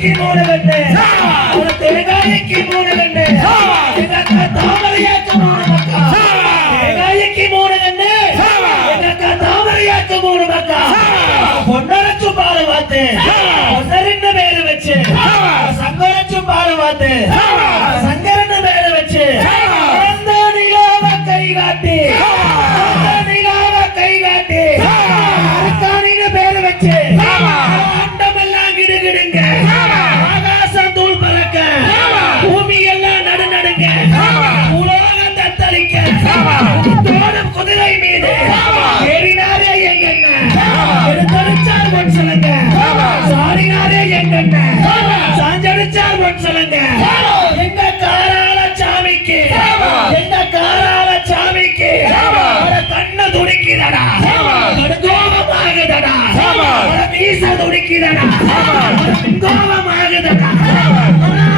தேங்காய்க்கு 3 கண்ணு ஒரு தேங்காய்க்கு 3 கண்ணு எங்க அக்கா தாமரையாக்கு 3 மக்கா தேங்காய்க்கு 3 கண்ணு எங்க அக்கா தாமரையாக்கு 3 மக்கா பொன்னரச்சு பாடு வாத்து பொன்னரின்னு பேரு வச்சு சங்கரச்சு பாடு வாத்து சங்கரன்னு பேரு வச்சு அந்த நிலாவ கை காட்டி அந்த நிலாவ கை காட்டி அரக்காணின்னு பேரு வச்சு அண்டமெல்லாம் கிடுகிடுங்க ஆகாசம் தூள் பறக்க பூமி எல்லாம் நடுநடுங்க உலோகம் தத்தளிக்க தோடும் குதிரை மீது ஏறினாரே எங்கண்ண எடுத்தடிச்சார் பொன் சொல்லுங்க சாடினாரே எங்கண்ண சாஞ்சடிச்சார் பொன் சொல்லுங்க எங்க காராள சாமிக்கு எங்க காராள சாமிக்கு கண்ணு துடிக்குதடா கோபமாகுதடா மீச துடிக்குதடா கோபமாகுதடா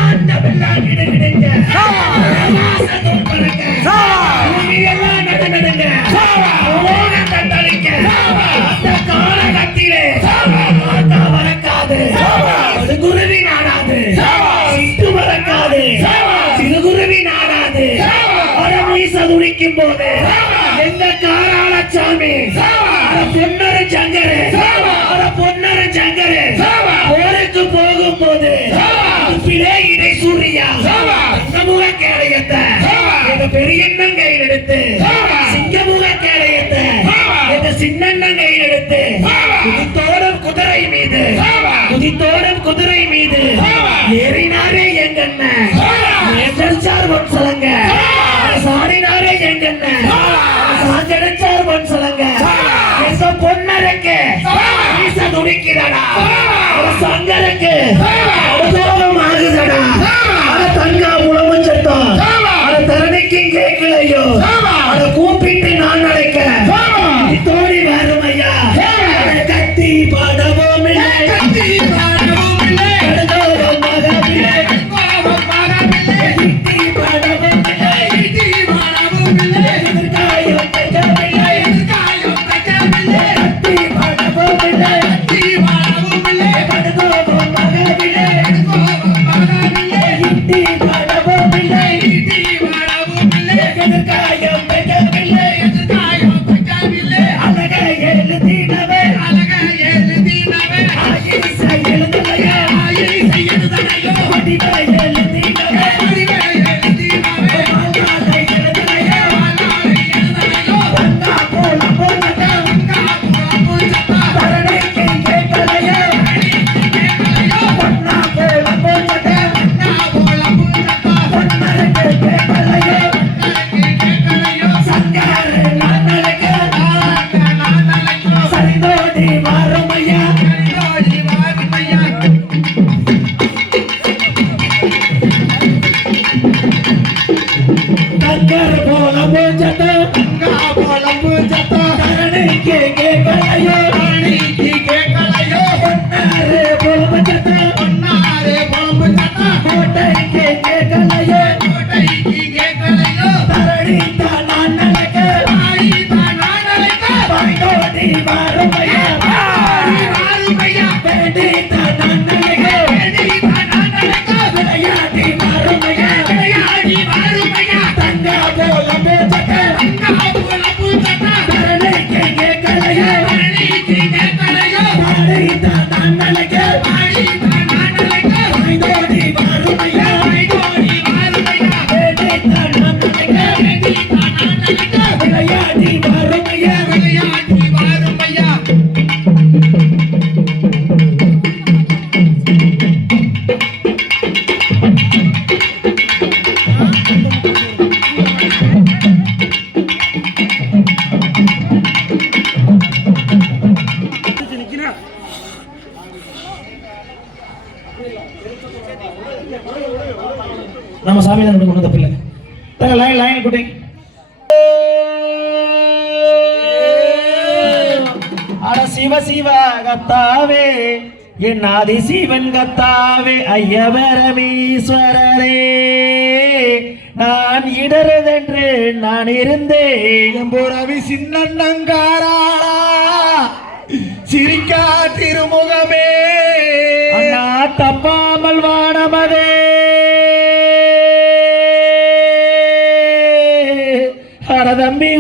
ஆண்டமெல்லாம் கிடுகிடுங்க ஆகாசத்தோடு பறக்க பூமி எல்லாம் நடுநடுங்க உலோகம் தத்தளிக்க அந்த காலகத்திலே காக்கா பறக்காது குருவி நாடாது சிட்டு பறக்காது சிறுகுருவி நாடாது மீச துடிக்கும் போது எங்க காராள சாமி பொன்னரு சங்கரு பொன்னரு சங்கரு போருக்கு போகும் போது பிழை இடை சூரியா சிங்கமுக கேளையத்தை எங்க பெரியண்ணன் கையில் எடுத்து சிங்கமுக கேளையத்தை எங்க சின்னண்ணன் கையில் எடுத்து குதித்தோடும் குதிரை மீது குதித்தோடும் குதிரை மீது ஏறினாரே எங்கண்ண நேற்றடிச்சார் பொன் சொல்லுங்க சாடினாரே எங்கண்ண சாஞ்சடிச்சார் பொன் சொல்லுங்க பொன்னருக்கு மீச துடிக்கிறடா சங்கருக்கு கோபம் ஆகுதடா தங்கா உணவும் சட்டம் அட தரணிக்கும் கேட்கலையோ அட கூப்பிட்டு நான் அழைக்க தோழி வரும் ஐயா கத்தி பாடவும் இல்லை கத்தி பாடவும் இல்லை நம்ம சாமி தான் கொண்டு தப்பில்லை லைன் லைன் குட்டி அட சிவ சிவ கத்தாவே என் ஆதி சிவன் கத்தாவே ஐயவரமீஸ்வரரே நான் இடறதென்று நான் இருந்தேன் எம்புரவி சின்னங்காரா சிரிக்கா திருமுகமே அண்ணா தப்பாமல் வானமதே அரதம்பி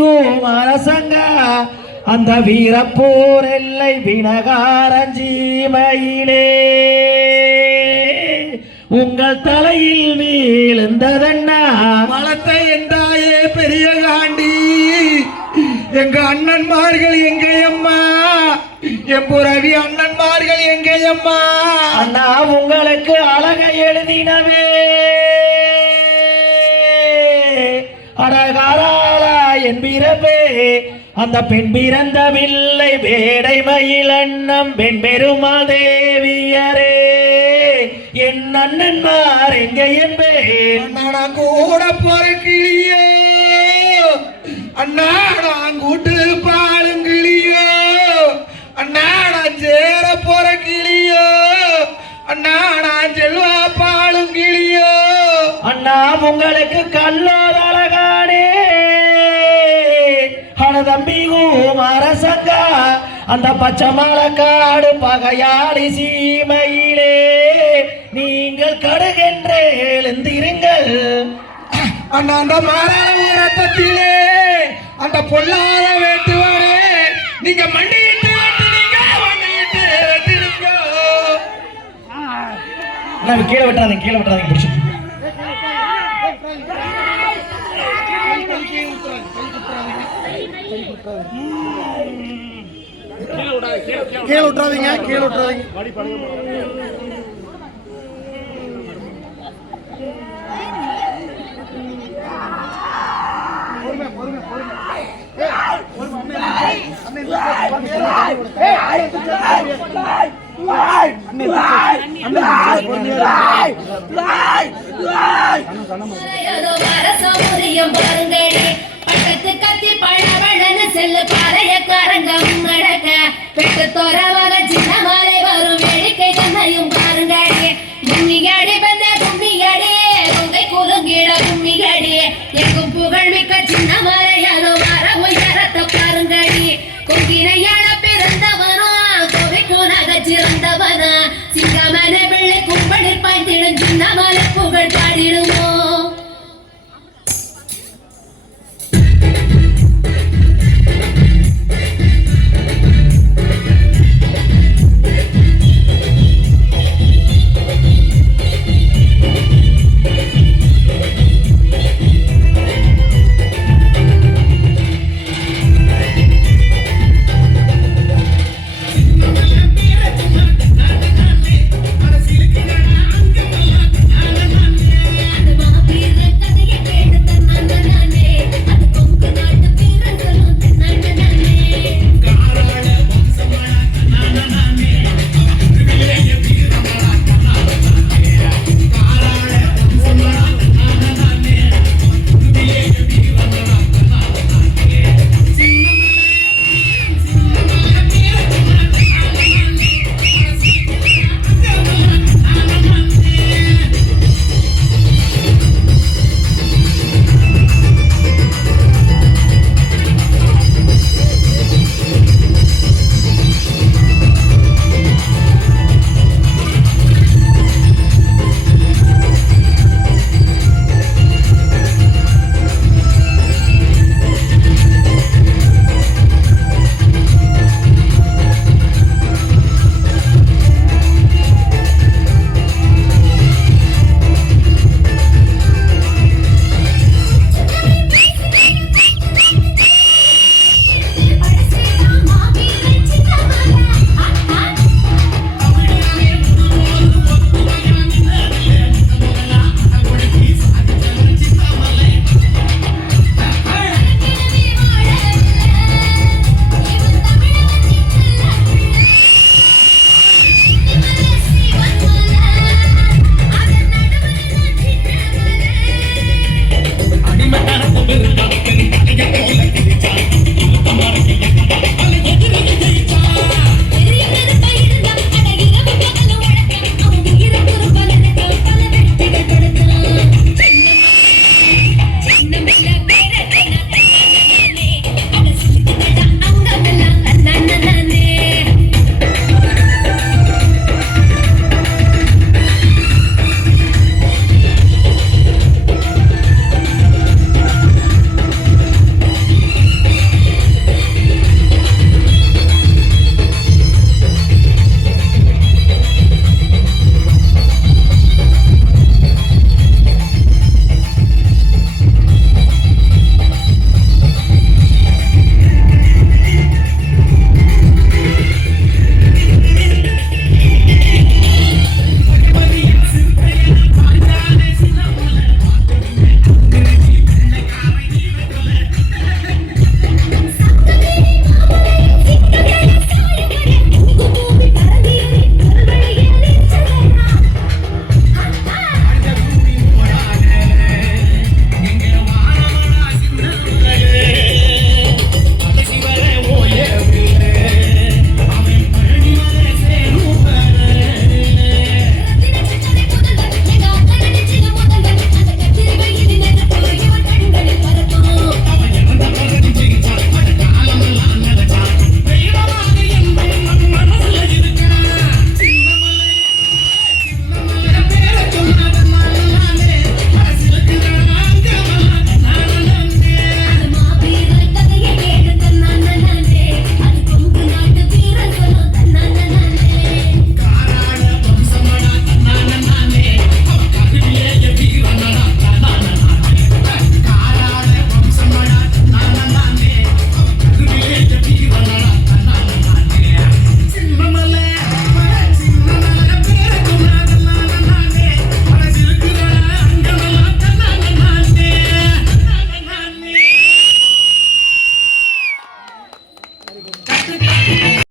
அரசங்கா அந்த வீரப்போர் எல்லை வினகாரஞ்சீமையிலே உங்கள் தலையில் வீழ்ந்ததன்னா மலத்தை என்றாயே பெரிய காண்டி எங்க அண்ணன்மார்கள் எங்கேயம்மா என் புறவி அண்ணன்மார்கள் எங்கேயம்மா அண்ணா உங்களுக்கு அழக எழுதினவே அழகாராளா என்பிறப்பே அந்த பெண் பிறந்தவில்லை வேடை மயிலண்ணம் பெண் பெருமா தேவியரே என் அண்ணன்மார் எங்க என்பேன் நான் கூட போற கிளியோ அண்ணா நான் கூட்டு பாலுங்கிளியோ அண்ணா நான் சேர போற கிளியோ அண்ணா நான் செல்வா பாலுங்கிளியோ அண்ணா உங்களுக்கு கல்லோர் அழகானே தம்பி அரசங்கா அந்த பச்சை மலக்காடு பகையாளி சீமையிலே நீங்கள் கடுகென்றே எழுந்திருங்கள் அண்ணா அந்த மாறான ரத்தத்திலே அந்த பொல்லாத வேட்டுவாரே நீங்க மண்டியிட்டு வெட்டுனீங்க மண்டியிட்டு வெட்டுனீங்க கீழே விட்டுறாதீங்க பிடிச்சி கீழே விட்டுறாதீங்க பக்கத்து கத்தி பழவழன்னு செல்லு பாறைய காரங்கம் நடக்க பெட்டு தோறவாக சின்ன